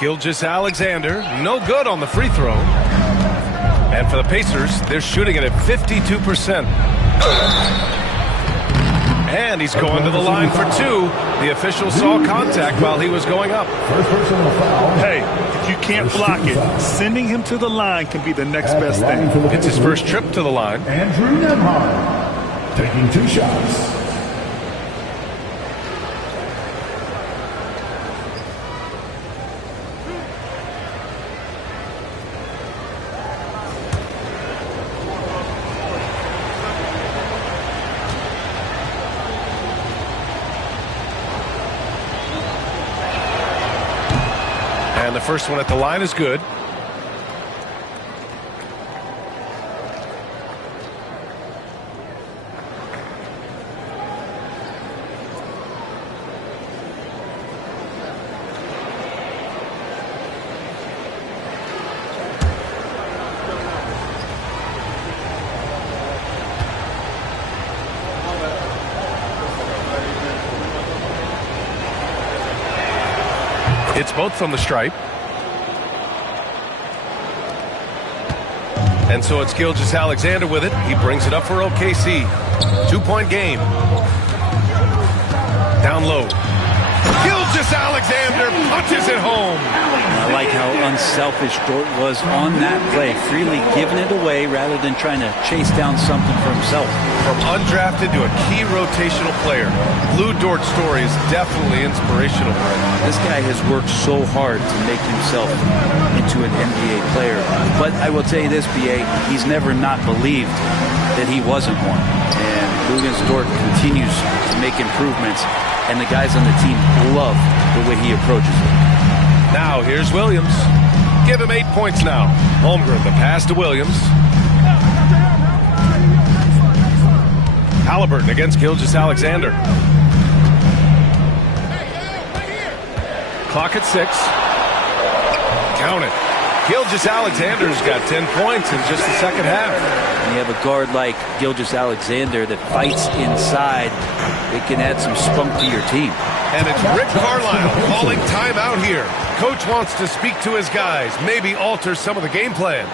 Gilgeous-Alexander, no good on the free throw. And for the Pacers, they're shooting it at 52%. And he's going to the line for two. The official saw contact while he was going up. First personal foul. Hey, if you can't block it, sending him to the line can be the next best thing. It's his first trip to the line. Andrew Nemhard taking 2 shots. And the first one at the line is good. It's both from the stripe. And so it's Gilgeous-Alexander with it. He brings it up for OKC. 2-point game. Down low. Gilgeous-Alexander punches it home. I like how unselfish Dort was on that play, freely giving it away rather than trying to chase down something for himself. From undrafted to a key rotational player, Lou Dort's story is definitely inspirational for him. This guy has worked so hard to make himself into an NBA player. But I will tell you this, BA, he's never not believed that he wasn't one. And Luguentz Dort continues to make improvements, and the guys on the team love the way he approaches it. Now here's Williams. Give him 8 points now. Holmgren, the pass to Williams. Halliburton against Gilgeous-Alexander. Clock at 6. Count it. Gilgeous-Alexander's got 10 points in just the second half. When you have a guard like Gilgeous-Alexander that fights inside, it can add some spunk to your team. And it's Rick Carlisle calling timeout here. Coach wants to speak to his guys, maybe alter some of the game plan.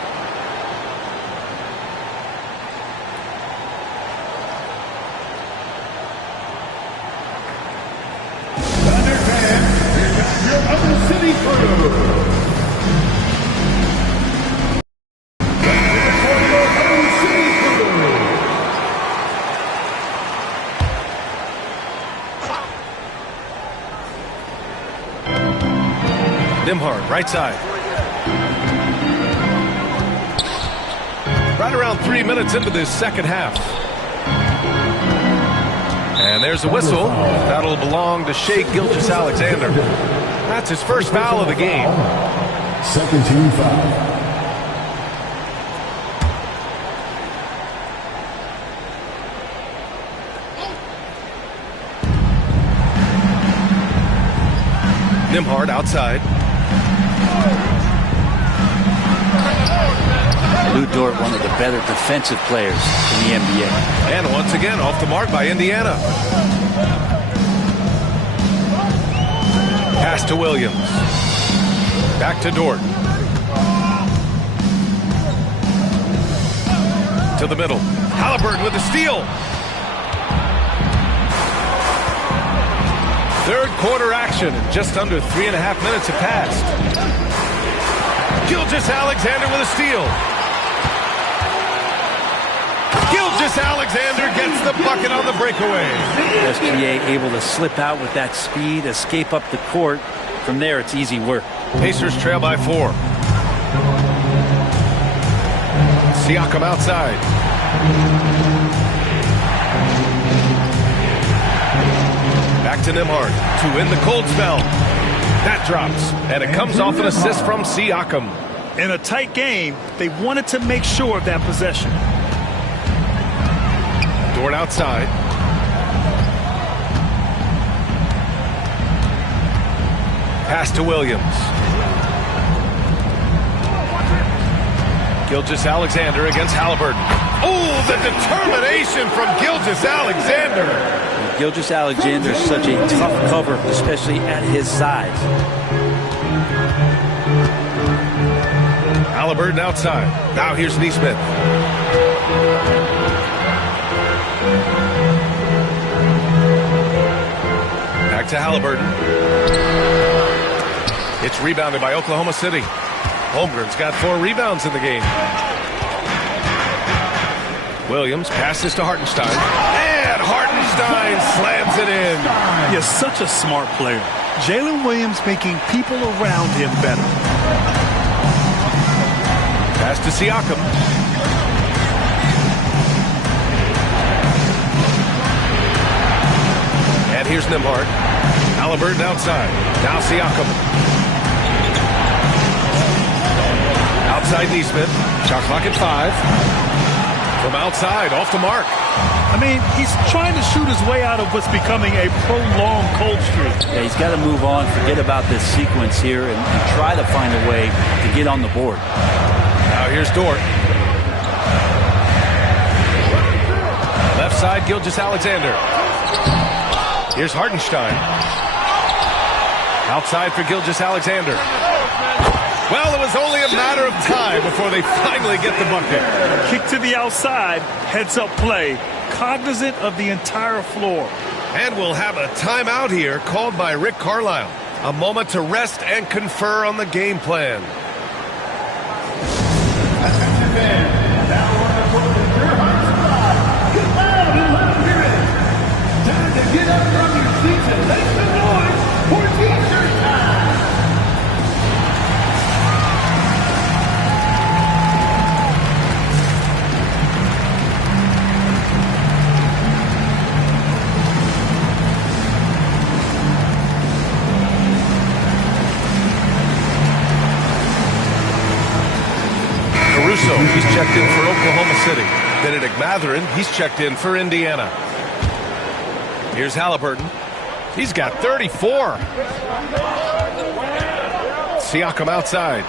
Your other city crew. Nimhard, right side. Right around 3 minutes into this second half. And there's a whistle. That'll belong to Shai Gilgeous-Alexander. That's his first foul of the game. Second team foul. Nimhard outside. Lou Dort, one of the better defensive players in the NBA. And once again, off the mark by Indiana. Pass to Williams. Back to Dort. To the middle. Halliburton with the steal. Third quarter action, and just under 3.5 minutes have passed. Gilgeous-Alexander with a steal. Gilgeous-Alexander gets the bucket on the breakaway. SGA able to slip out with that speed, escape up the court. From there, it's easy work. Pacers trail by 4. Siakam outside. Back to Nimhard to end the cold spell. That drops, and it comes off an assist from Siakam. In a tight game, they wanted to make sure of that possession. Dort outside. Pass to Williams. Gilgeous-Alexander against Halliburton. Oh, the determination from Gilgeous-Alexander. Gilgeous-Alexander is such a tough cover, especially at his size. Halliburton outside. Now here's Neesmith. to Halliburton. It's rebounded by Oklahoma City. Holmgren's got 4 rebounds in the game. Williams passes to Hartenstein. And Hartenstein slams it in. He's such a smart player. Jalen Williams making people around him better. Pass to Siakam. And here's Nembhard. Halliburton outside. Now Siakam. Outside Neesmith. Shot clock at 5. From outside, off the mark. I mean, he's trying to shoot his way out of what's becoming a prolonged cold streak. Yeah, he's got to move on, forget about this sequence here, and try to find a way to get on the board. Now here's Dort. Left side, Gilgeous-Alexander. Here's Hartenstein. Outside for Gilgeous-Alexander. Well, it was only a matter of time before they finally get the bucket. Kick to the outside, heads-up play, cognizant of the entire floor. And we'll have a timeout here called by Rick Carlisle. A moment to rest and confer on the game plan. Attention fans, now on the court with your hearts alive. Get loud and let them hear it. Time to get up from your seats and make some noise for T-shirt time. Caruso, he's checked in for Oklahoma City. Benedict Mathurin, he's checked in for Indiana. Here's Halliburton. He's got 34. Siakam outside.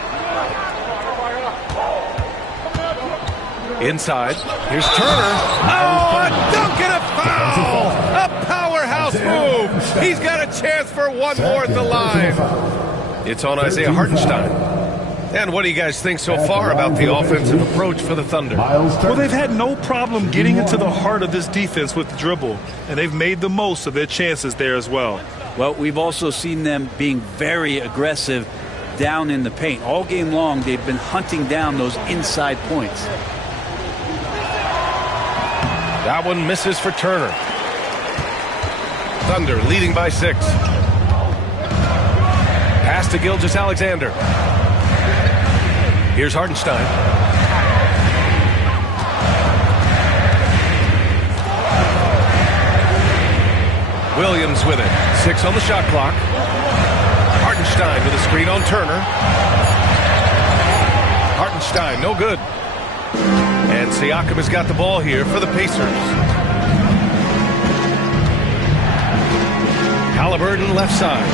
Inside. Here's Turner. Oh, a dunk and a foul! A powerhouse move! He's got a chance for one more at the line. It's on Isaiah Hartenstein. And what do you guys think so far about the offensive approach for the Thunder? Well, they've had no problem getting into the heart of this defense with the dribble, and they've made the most of their chances there as well. Well, we've also seen them being very aggressive down in the paint. All game long, they've been hunting down those inside points. That one misses for Turner. Thunder leading by 6. Pass to Gilgeous-Alexander. Here's Hartenstein. Williams with it. 6 on the shot clock. Hartenstein with a screen on Turner. Hartenstein, no good. And Siakam has got the ball here for the Pacers. Halliburton left side.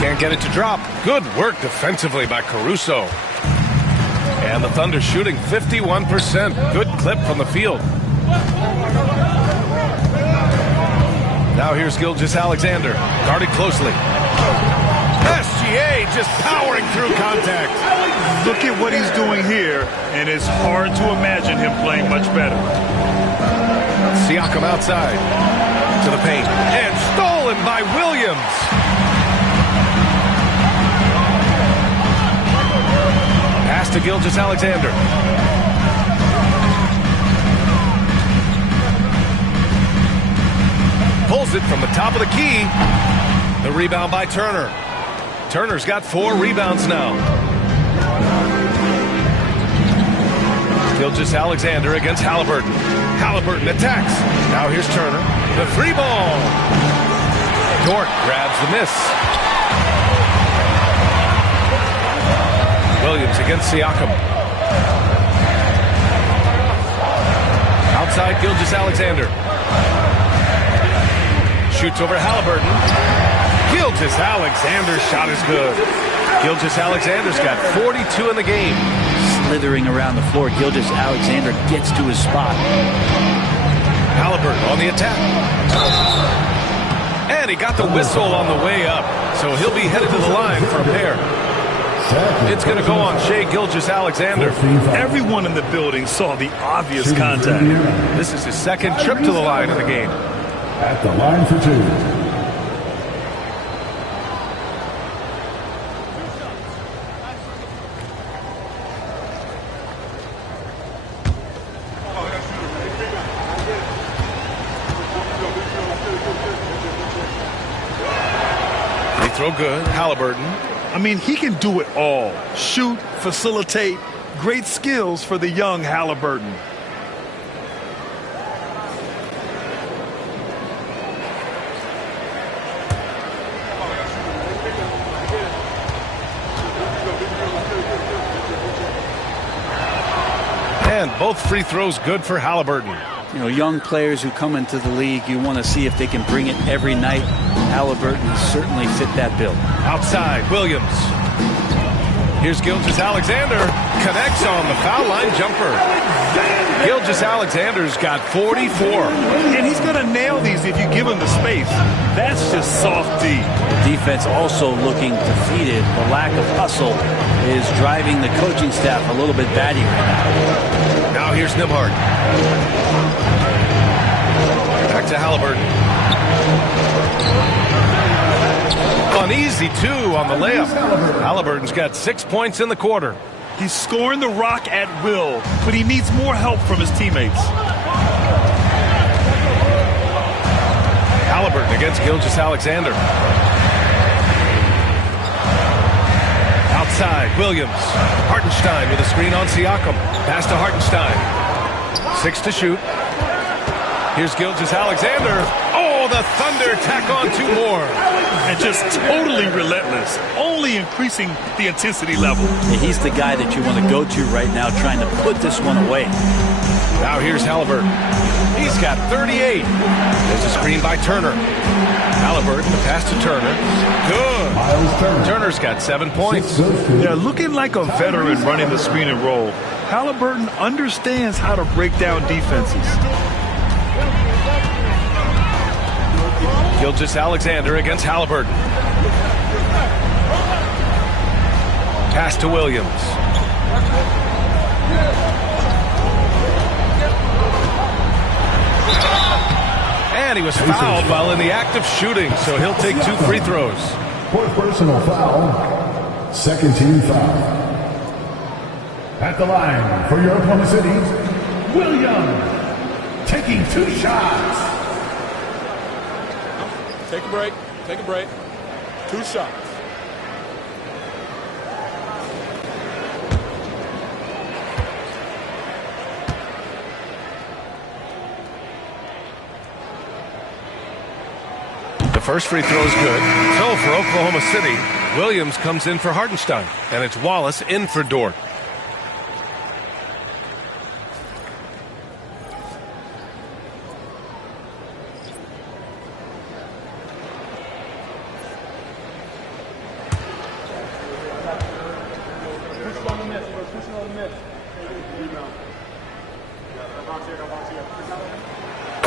Can't get it to drop. Good work defensively by Caruso. And the Thunder shooting 51%. Good clip from the field. Now here's Gilgeous-Alexander. Guarded closely. SGA just powering through contact. Look at what he's doing here, and it's hard to imagine him playing much better. Siakam outside to the paint. And stolen by Williams. Pass to Gilgeous-Alexander. Pulls it from the top of the key. The rebound by Turner. Turner's got 4 rebounds now. Gilgeous-Alexander against Halliburton. Halliburton attacks. Now here's Turner. The 3 ball. Dort grabs the miss. Williams against Siakam. Outside Gilgeous-Alexander. Shoots over Halliburton. Gilgeous-Alexander's shot is good. Gilgeous-Alexander's got 42 in the game. Slithering around the floor, Gilgeous-Alexander gets to his spot. Halliburton on the attack. And he got the whistle on the way up, so he'll be headed to the line for a pair. It's going to go on Shai Gilgeous-Alexander. Everyone in the building saw the obvious contact. This is his second trip to the line in the game. At the line for two. They throw good. Halliburton. I mean, he can do it all. Shoot, facilitate. Great skills for the young Halliburton. And both free throws good for Halliburton. You know, young players who come into the league, you want to see if they can bring it every night. Halliburton certainly fit that bill. Outside, Williams. Here's Gilgeous-Alexander. Connects on the foul line jumper. Gilgeous-Alexander's got 44. And he's going to nail these if you give him the space. That's just soft D. The defense also looking defeated. The lack of hustle is driving the coaching staff a little bit batty right now. Now here's Nembhard. Back to Halliburton. An easy two on the layup. Halliburton's got 6 points in the quarter. He's scoring the rock at will, but he needs more help from his teammates. Halliburton against Gilgeous-Alexander. Outside, Williams. Hartenstein with a screen on Siakam. Pass to Hartenstein. 6 to shoot. Here's Gilgeous-Alexander. Oh, the Thunder tack on 2 more. And just totally relentless, only increasing the intensity level. And he's the guy that you want to go to right now, trying to put this one away. Now here's Halliburton. He's got 38. There's a screen by Turner. Halliburton, the pass to Turner. Good. Turner's got 7 points. They're looking like a veteran running the screen and roll. Halliburton understands how to break down defenses. Gilgeous-Alexander against Halliburton. Pass to Williams. And he was fouled while in the act of shooting, so he'll take 2 free throws. For personal foul, second team foul. At the line for your Oklahoma City, Williams taking 2 shots. Take a break. Take a break. 2 shots. The first free throw is good. So for Oklahoma City, Williams comes in for Hartenstein, and it's Wallace in for Dort.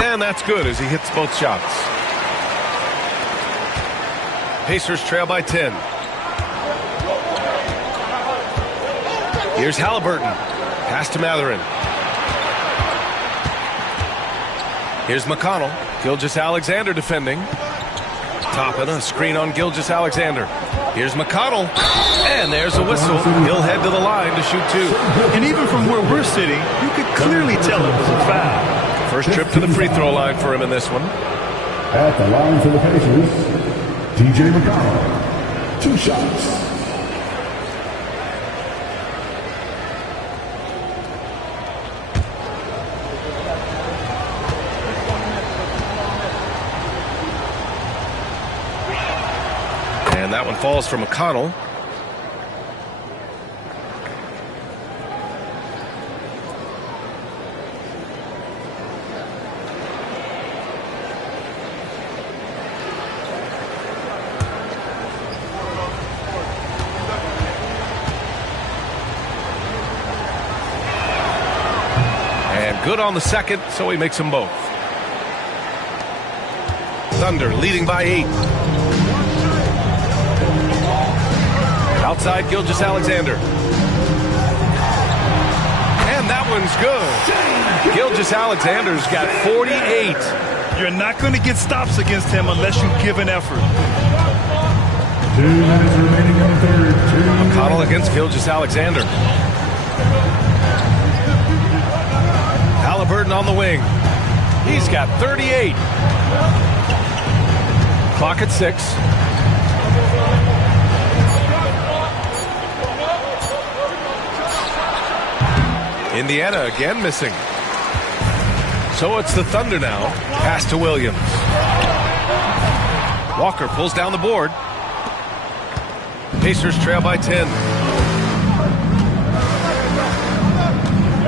And that's good as he hits both shots. Pacers trail by 10. Here's Halliburton. Pass to Mathurin. Here's McConnell. Gilgeous-Alexander defending. Toppin, a screen on Gilgeous-Alexander. Here's McConnell. And there's a whistle. He'll head to the line to shoot 2. And even from where we're sitting, you could clearly tell it was a foul. First trip to the free throw line for him in this one. At the line for the Pacers, TJ McConnell, 2 shots. And that one falls for McConnell. Good on the second, so he makes them both. Thunder leading by 8. outside Gilgeous-Alexander. And that one's good. Gilgeous-Alexander's got 48. You're not going to get stops against him unless you give an effort. 2 minutes remaining in the third. McConnell against Gilgeous-Alexander. Halliburton on the wing. He's got 38. Clock at 6. Indiana again missing. So it's the Thunder now. Pass to Williams. Walker pulls down the board. Pacers trail by 10.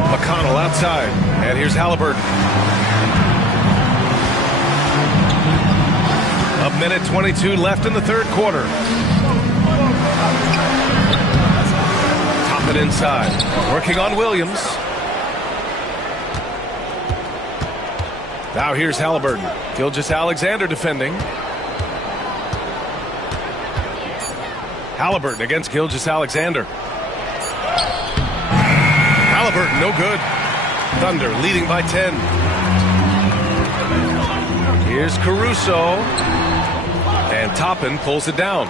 McConnell outside. And here's Halliburton. A minute 22 left in the third quarter. Top it inside. Working on Williams. Now here's Halliburton. Gilgeous-Alexander defending. Halliburton against Gilgeous-Alexander. Halliburton, no good. Thunder leading by 10. Here's Caruso. And Toppin pulls it down.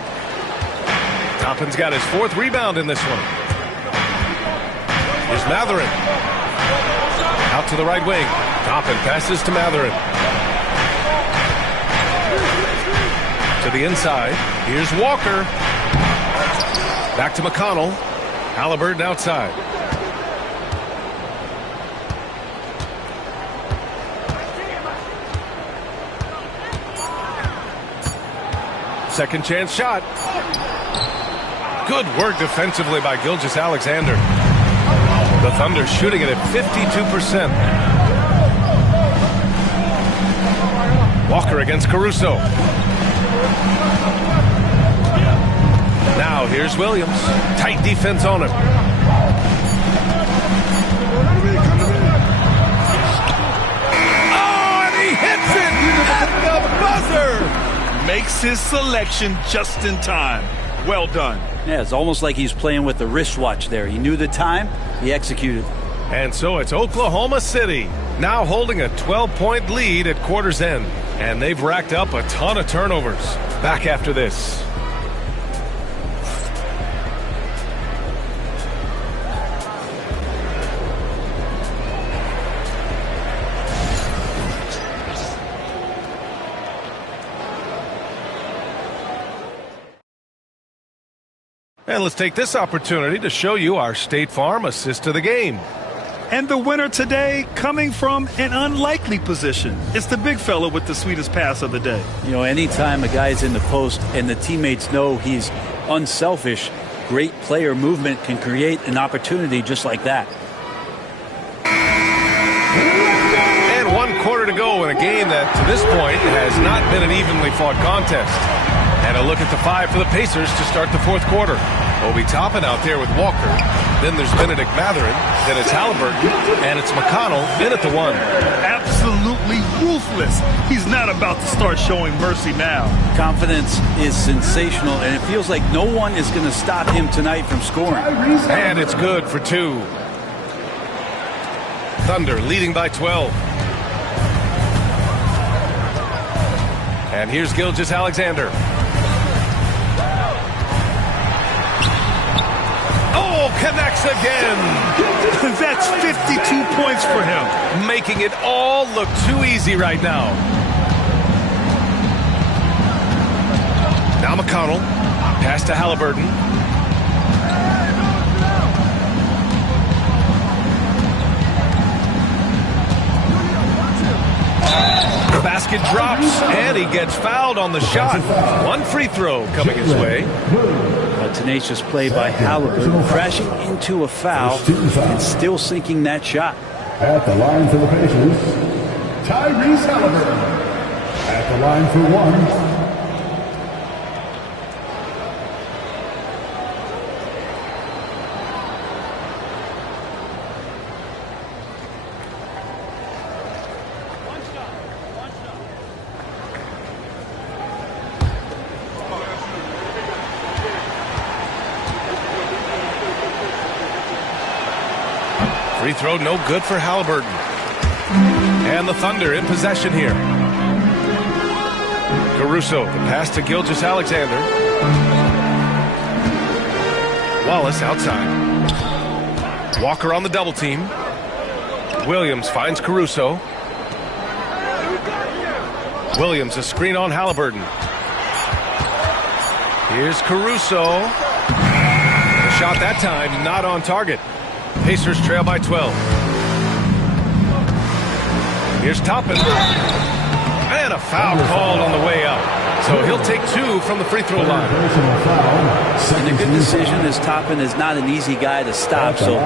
Toppin's got his 4th rebound in this one. Here's Mathurin. Out to the right wing. Toppin passes to Mathurin. To the inside. Here's Walker. Back to McConnell. Halliburton outside. Second chance shot. Good work defensively by Gilgeous-Alexander. The Thunder shooting it at 52%. Walker against Caruso. Now here's Williams. Tight defense on him. Oh, and he hits it at the buzzer. Makes his selection just in time. Well done. Yeah, it's almost like he's playing with the wristwatch there. He knew the time, he executed. And so it's Oklahoma City now holding a 12-point lead at quarter's end. And they've racked up a ton of turnovers. Back after this. And let's take this opportunity to show you our State Farm assist to the game. And the winner today coming from an unlikely position. It's the big fella with the sweetest pass of the day. You know, anytime a guy's in the post and the teammates know he's unselfish, great player movement can create an opportunity just like that. And 1 quarter to go in a game that, to this point, has not been an evenly fought contest. And a look at the 5 for the Pacers to start the 4th quarter. Obi Toppin out there with Walker. Then there's Benedict Mathurin. Then it's Halliburton. And it's McConnell in at the 1. Absolutely ruthless. He's not about to start showing mercy now. Confidence is sensational, and it feels like no one is going to stop him tonight from scoring. And it's good for 2. Thunder leading by 12. And here's Gilgeous-Alexander. Oh, connects again. That's 52 points for him. Making it all look too easy right now. Now McConnell. Pass to Halliburton. The basket drops, and he gets fouled on the shot. 1 free throw coming his way. A tenacious play by Halliburton, crashing into a foul and still sinking that shot. At the line for the Pacers, Tyrese Halliburton. At the line for 1. Free throw no good for Halliburton. And the Thunder in possession here. Caruso, the pass to Gilgeous-Alexander. Wallace outside. Walker on the double team. Williams finds Caruso. Williams, a screen on Halliburton. Here's Caruso. The shot that time not on target. Pacers trail by 12. Here's Toppin. And a foul called on the way up. So he'll take 2 from the free throw line. And a good decision, as Toppin is not an easy guy to stop, so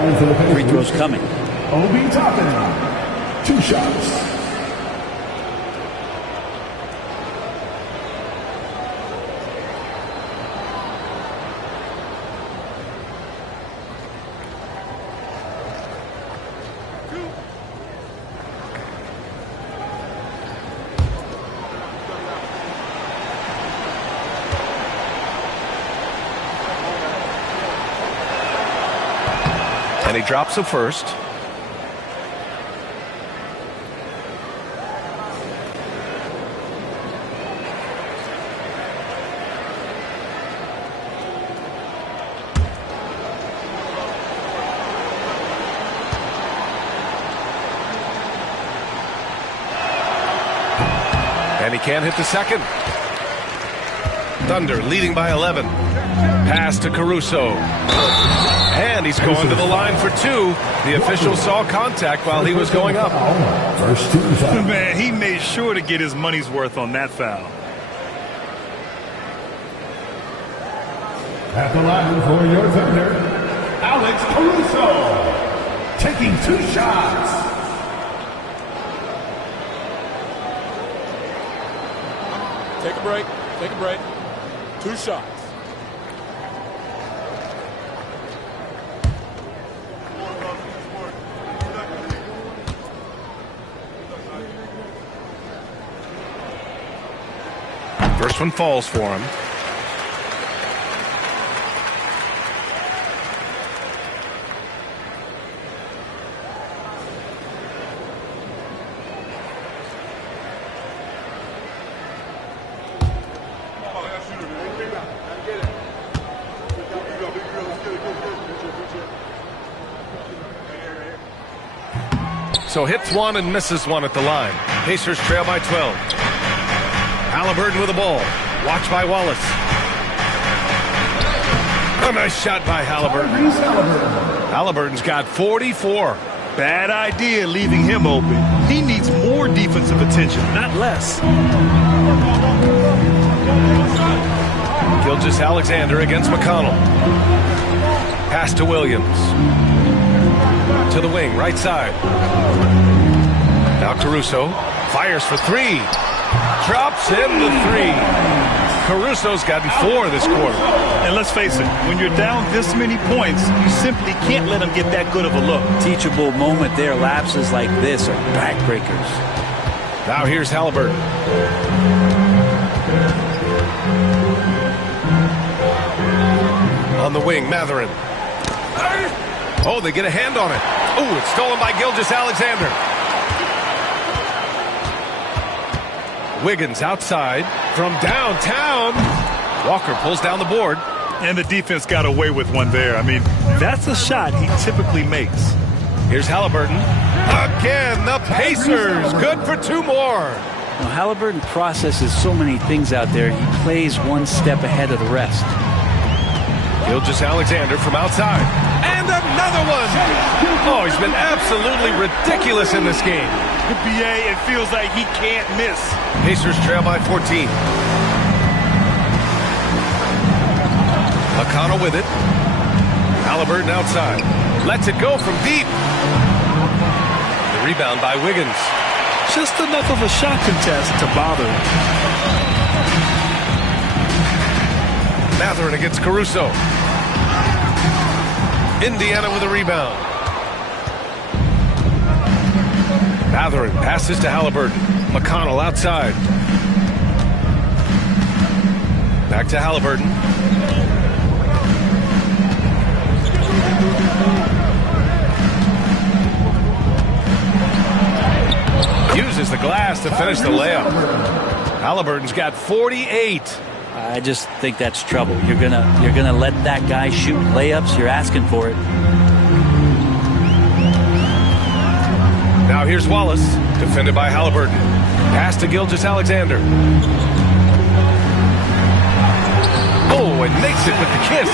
free throw's coming. Obi Toppin, 2 shots. And he drops the first. And he can't hit the second. Thunder leading by 11. Pass to Caruso. And he's going to the line for 2. The official saw contact while he was going up. First 2 fouls. Man, he made sure to get his money's worth on that foul. At the line for your Thunder, Alex Caruso, taking 2 shots. Take a break. Take a break. 2 shots. First one falls for him. So hits 1 and misses 1 at the line. Pacers trail by 12. Halliburton with the ball. Watched by Wallace. A nice shot by Halliburton. Halliburton's got 44. Bad idea leaving him open. He needs more defensive attention, not less. Gilgeous-Alexander against McConnell. Pass to Williams. To the wing, right side. Now Caruso fires for 3. Drops in the 3. Caruso's gotten 4 this quarter. And let's face it, when you're down this many points, you simply can't let him get that good of a look. Teachable moment there. Lapses like this are backbreakers. Now here's Halliburton. On the wing, Matherin. Oh, they get a hand on it. Oh, it's stolen by Gilgeous-Alexander. Wiggins outside from downtown. Walker pulls down the board. And the defense got away with one there. I mean, that's a shot he typically makes. Here's Halliburton. Again, the Pacers. Good for 2 more. Now, Halliburton processes so many things out there. He plays 1 step ahead of the rest. Gilgeous-Alexander from outside. And another one. Oh, he's been absolutely ridiculous in this game. BA, it feels like he can't miss. Pacers trail by 14. McConnell with it. Halliburton outside. Lets it go from deep. The rebound by Wiggins. Just enough of a shot contest to bother him. Matherin against Caruso. Indiana with a rebound. Matherin passes to Halliburton. McConnell outside. Back to Halliburton. uses the glass to finish the layup. Halliburton's got 48. I just think that's trouble. You're gonna let that guy shoot layups. You're asking for it. Now here's Wallace, defended by Halliburton. Pass to Gilgeous-Alexander. Oh, and makes it with the kiss.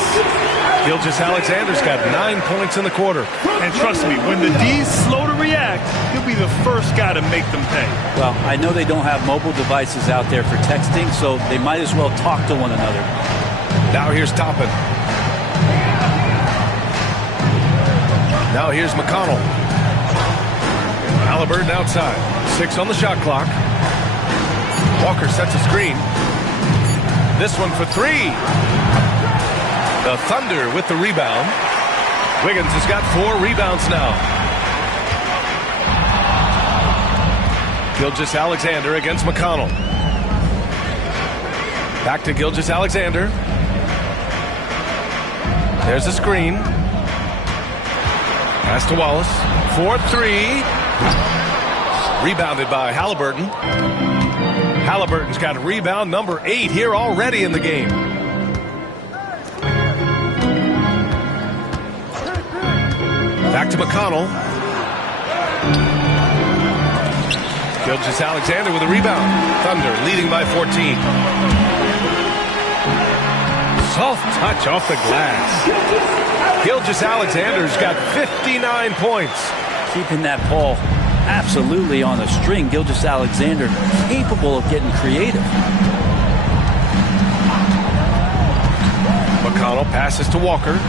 Gilgeous-Alexander's got 9 points in the quarter. And trust me, when the D's slow to react, he'll be the first guy to make them pay. Well, I know they don't have mobile devices out there for texting, so they might as well talk to one another. Now here's Toppin. Now here's McConnell. Halliburton outside. 6 on the shot clock. Walker sets a screen. This one for 3. The Thunder with the rebound. Wiggins has got 4 rebounds now. Gilgeous-Alexander against McConnell. Back to Gilgeous-Alexander. There's a screen. Pass to Wallace. 4-3. Rebounded by Halliburton. Halliburton's got rebound number 8 here already in the game. Back to McConnell. Gilgeous-Alexander with a rebound. Thunder leading by 14. Soft touch off the glass. Gilgeous-Alexander's got 59 points. Keeping that ball absolutely on the string. Gilgeous-Alexander capable of getting creative. McConnell passes to Walker.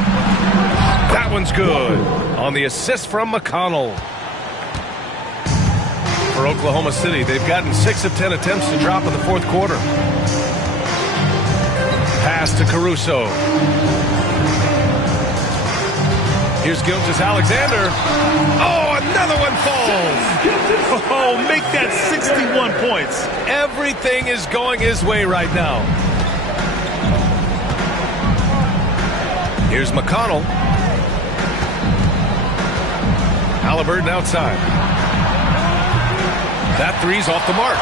That one's good. On the assist from McConnell. For Oklahoma City, they've gotten 6 of 10 attempts to drop in the fourth quarter. Pass to Caruso. Here's Gilgeous-Alexander. Oh, another one falls. Oh, make that 61 points. Everything is going his way right now. Here's McConnell. Halliburton outside. That three's off the mark.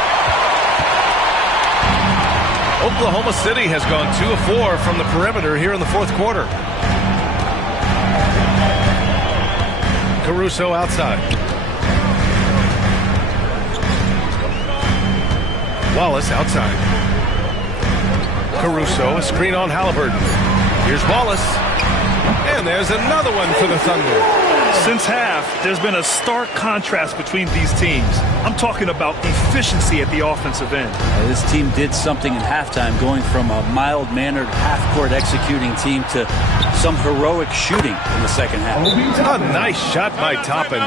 Oklahoma City has gone 2 of 4 from the perimeter here in the fourth quarter. Caruso outside. Wallace outside. Caruso, a screen on Halliburton. Here's Wallace. And there's another one for the Thunder. Since half, there's been a stark contrast between these teams. I'm talking about efficiency at the offensive end. This team did something in halftime, going from a mild-mannered half-court executing team to some heroic shooting in the second half. A nice shot by Toppin.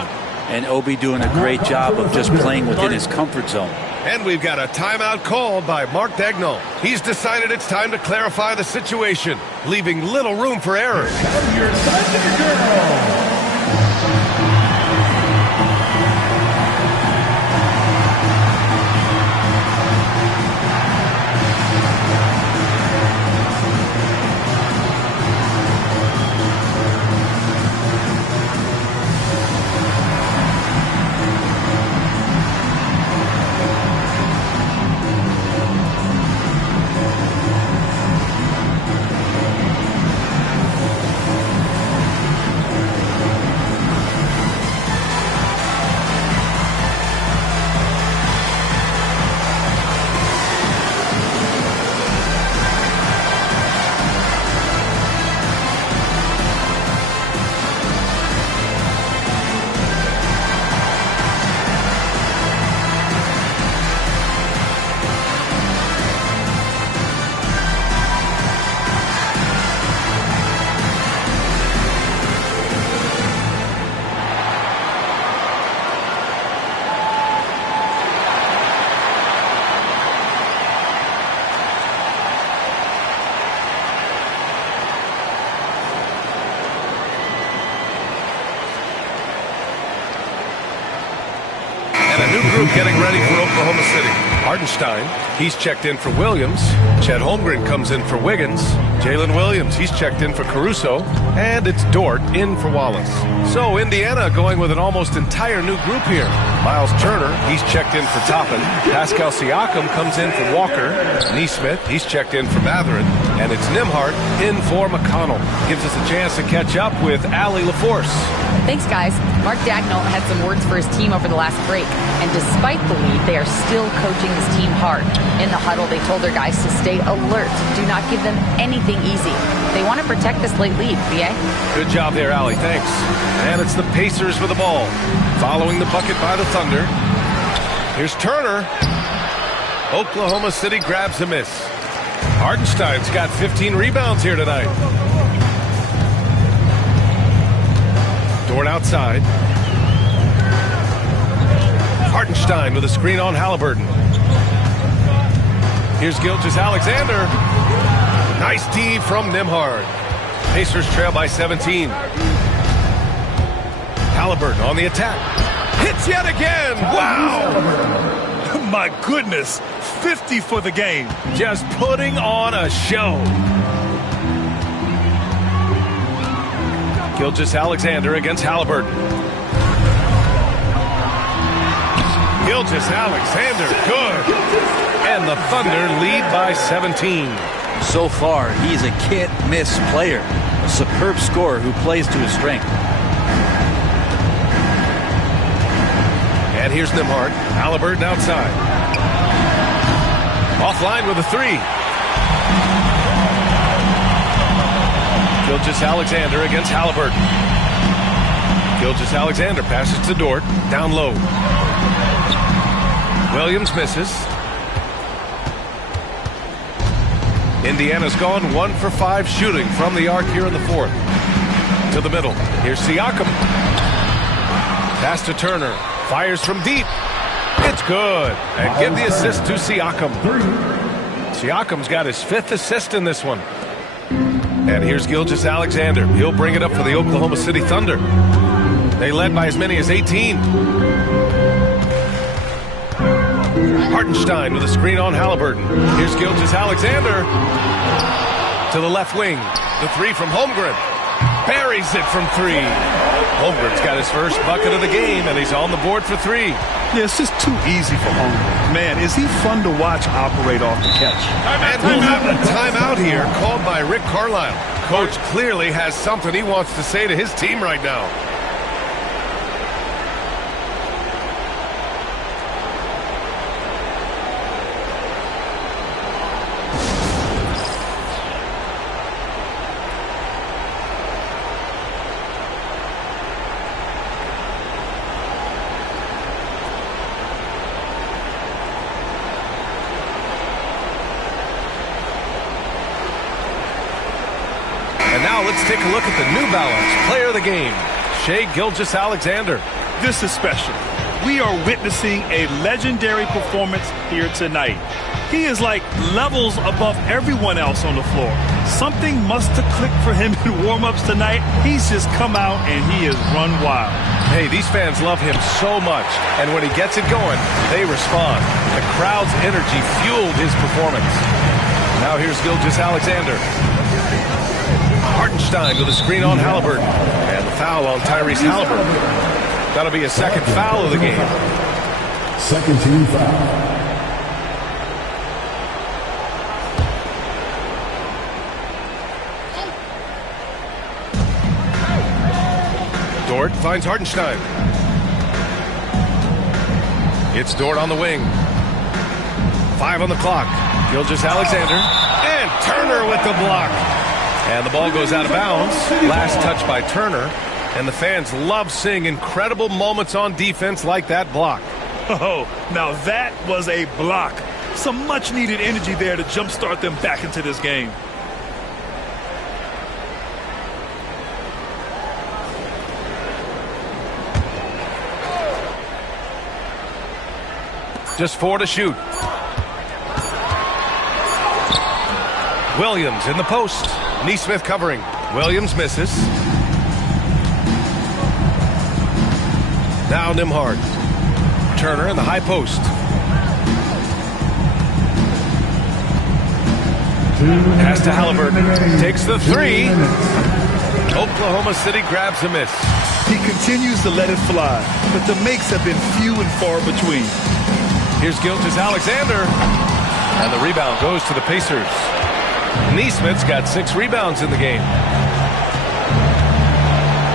And Obi doing a great job of just playing within his comfort zone. And we've got a timeout called by Mark Daigneault. He's decided it's time to clarify the situation, leaving little room for error. Your Thunder Girl. New group getting ready for Oklahoma City. Hartenstein, he's checked in for Williams. Chet Holmgren comes in for Wiggins. Jalen Williams, he's checked in for Caruso. And it's Dort in for Wallace. So Indiana going with an almost entire new group here. Miles Turner, he's checked in for Toppin. Pascal Siakam comes in for Walker. Neesmith, he's checked in for Mathurin. And it's Nembhard in for McConnell. Gives us a chance to catch up with Allie LaForce. Thanks, guys. Mark Daigneault had some words for his team over the last break, and despite the lead, they are still coaching this team hard. In the huddle, they told their guys to stay alert. Do not give them anything easy. They want to protect this late lead, BA. Good job there, Allie. Thanks. And it's the Pacers with the ball. Following the bucket by the Thunder. Here's Turner. Oklahoma City grabs a miss. Hartenstein's got 15 rebounds here tonight. Dort outside. Hartenstein with a screen on Halliburton. Here's Gilgeous-Alexander. Nice D from Nembhard. Pacers trail by 17. Halliburton on the attack. Hits yet again. Wow! My goodness, 50 for the game. Just putting on a show. Gilgeous-Alexander against Halliburton. Gilgeous-Alexander, good. And the Thunder lead by 17. So far, he's a can't-miss player. A superb scorer who plays to his strength. And here's Nembhard. Halliburton outside. Offline with a three. Gilgeous-Alexander against Halliburton. Gilgeous-Alexander passes to Dort. Down low. Williams misses. Indiana's gone 1 for 5 shooting from the arc here in the fourth. To the middle. Here's Siakam. Pass to Turner. Fires from deep. It's good. And give the assist to Siakam. Siakam's got his 5th assist in this one. And here's Gilgeous-Alexander. He'll bring it up for the Oklahoma City Thunder. They led by as many as 18. Hartenstein with a screen on Halliburton. Here's Gilgeous-Alexander. To the left wing. The three from Holmgren. Buries it from 3. Holmgren's got his first bucket of the game, and he's on the board for 3. Yeah, it's just too easy for Holmgren. Man, is he fun to watch operate off the catch. And we'll have a timeout here called by Rick Carlisle. Coach clearly has something he wants to say to his team right now. Let's take a look at the New Balance player of the game, Shai Gilgeous-Alexander. This is special. We are witnessing a legendary performance here tonight. He is like levels above everyone else on the floor. Something must have clicked for him in warm-ups tonight. He's just come out and he has run wild. Hey, these fans love him so much, and when he gets it going, they respond. The crowd's energy fueled his performance. Now here's Gilgeous-Alexander. Hartenstein with a screen on Halliburton. And the foul on Tyrese Halliburton. That'll be a second foul of the game. Second team foul. Dort finds Hartenstein. It's Dort on the wing. 5 on the clock. Gilgeous-Alexander. And Turner with the block. And the ball goes out of bounds. Last touch by Turner. And the fans love seeing incredible moments on defense like that block. Oh, now that was a block. Some much-needed energy there to jumpstart them back into this game. Just 4 to shoot. Williams in the post. Neesmith covering. Williams misses. Now Nembhard. Turner in the high post. Pass to Halliburton. Takes the three. Oklahoma City grabs a miss. He continues to let it fly, but the makes have been few and far between. Here's Gilgeous-Alexander. And the rebound goes to the Pacers. Neesmith's got 6 rebounds in the game.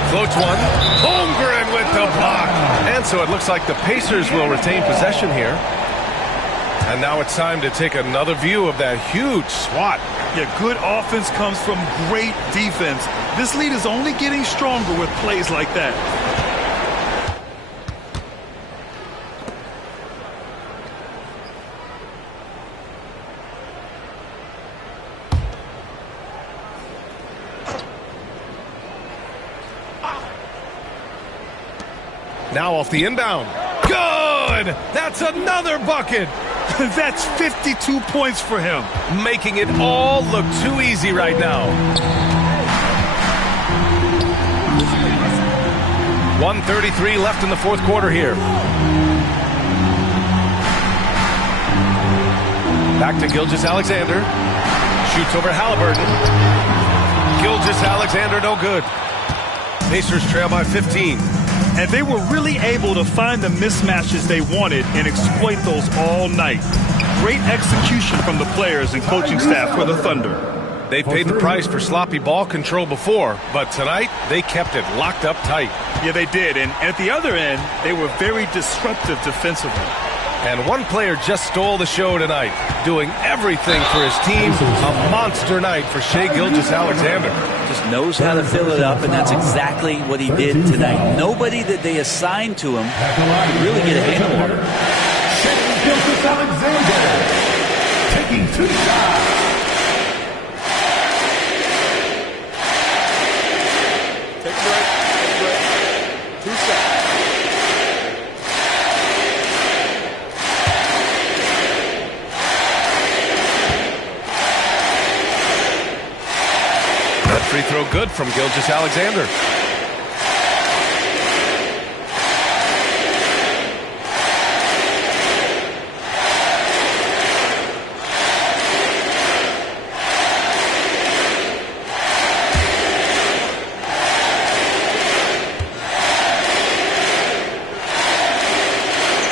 Floats one. Holmgren with the block. And so it looks like the Pacers will retain possession here. And now it's time to take another view of that huge swat. Yeah, good offense comes from great defense. This lead is only getting stronger with plays like that. Now off the inbound. Good! That's another bucket! That's 52 points for him. Making it all look too easy right now. 1:33 left in the fourth quarter here. Back to Gilgeous-Alexander. Shoots over Halliburton. Gilgeous-Alexander no good. Pacers trail by 15. And they were really able to find the mismatches they wanted and exploit those all night. Great execution from the players and coaching staff for the Thunder. They paid the price for sloppy ball control before, but tonight they kept it locked up tight. Yeah, they did. And at the other end, they were very disruptive defensively. And one player just stole the show tonight, doing everything for his team. A monster night for Shai Gilgeous-Alexander. Just knows how to fill it up, and that's exactly what he did tonight. Nobody that they assigned to him could really get a handle on him. Shai Gilgeous-Alexander taking 2 shots. Take a break. 2 shots. Free throw good from Gilgeous-Alexander.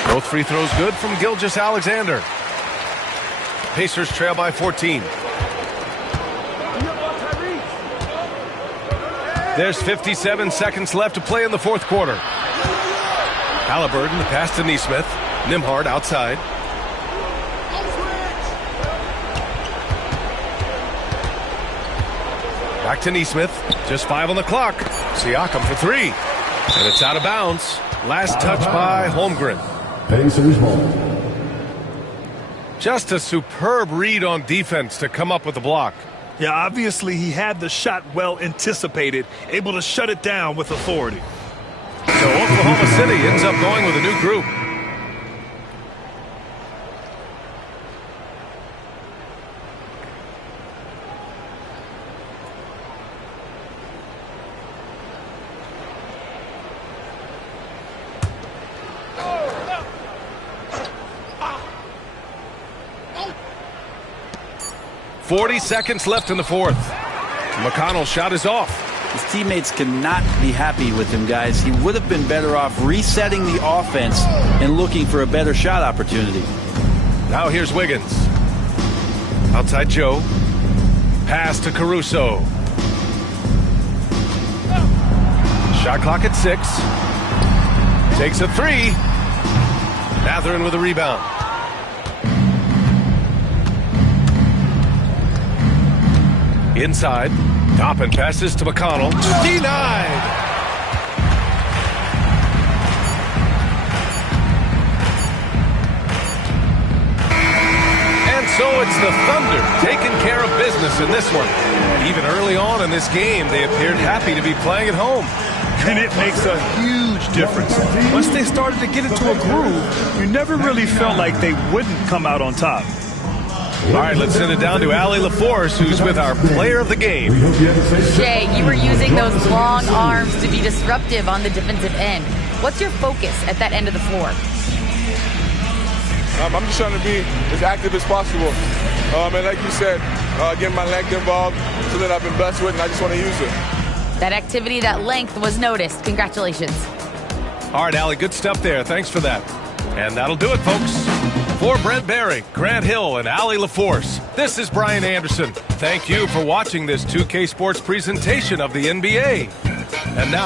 Both free throws good from Gilgeous-Alexander. Pacers trail by 14. There's 57 seconds left to play in the fourth quarter. Halliburton, the pass to Neesmith. Nembhard outside. Back to Neesmith. Just 5 on the clock. Siakam for 3. And it's out of bounds. Last touch by Holmgren. Pacers ball. Just a superb read on defense to come up with the block. Yeah, obviously he had the shot well anticipated, able to shut it down with authority. So Oklahoma City ends up going with a new group. .40 seconds left in the fourth. McConnell's shot is off. His teammates cannot be happy with him, guys. He would have been better off resetting the offense and looking for a better shot opportunity. Now here's Wiggins. Outside Joe. Pass to Caruso. Shot clock at 6. Takes a 3. Mathurin with a rebound. Inside. Toppin passes to McConnell. Denied. And so it's the Thunder taking care of business in this one. Even early on in this game, they appeared happy to be playing at home. And it makes a huge difference. Once they started to get into a groove, you never really felt like they wouldn't come out on top. All right, let's send it down to Allie LaForce, who's with our player of the game. Shai, you were using those long arms to be disruptive on the defensive end. What's your focus at that end of the floor? I'm just trying to be as active as possible. And like you said, get my length involved so that I've been blessed with, and I just want to use it. That activity, that length was noticed. Congratulations. All right, Allie, good stuff there. Thanks for that. And that'll do it, folks. For Brent Barry, Grant Hill, and Allie LaForce, this is Brian Anderson. Thank you for watching this 2K Sports presentation of the NBA. And now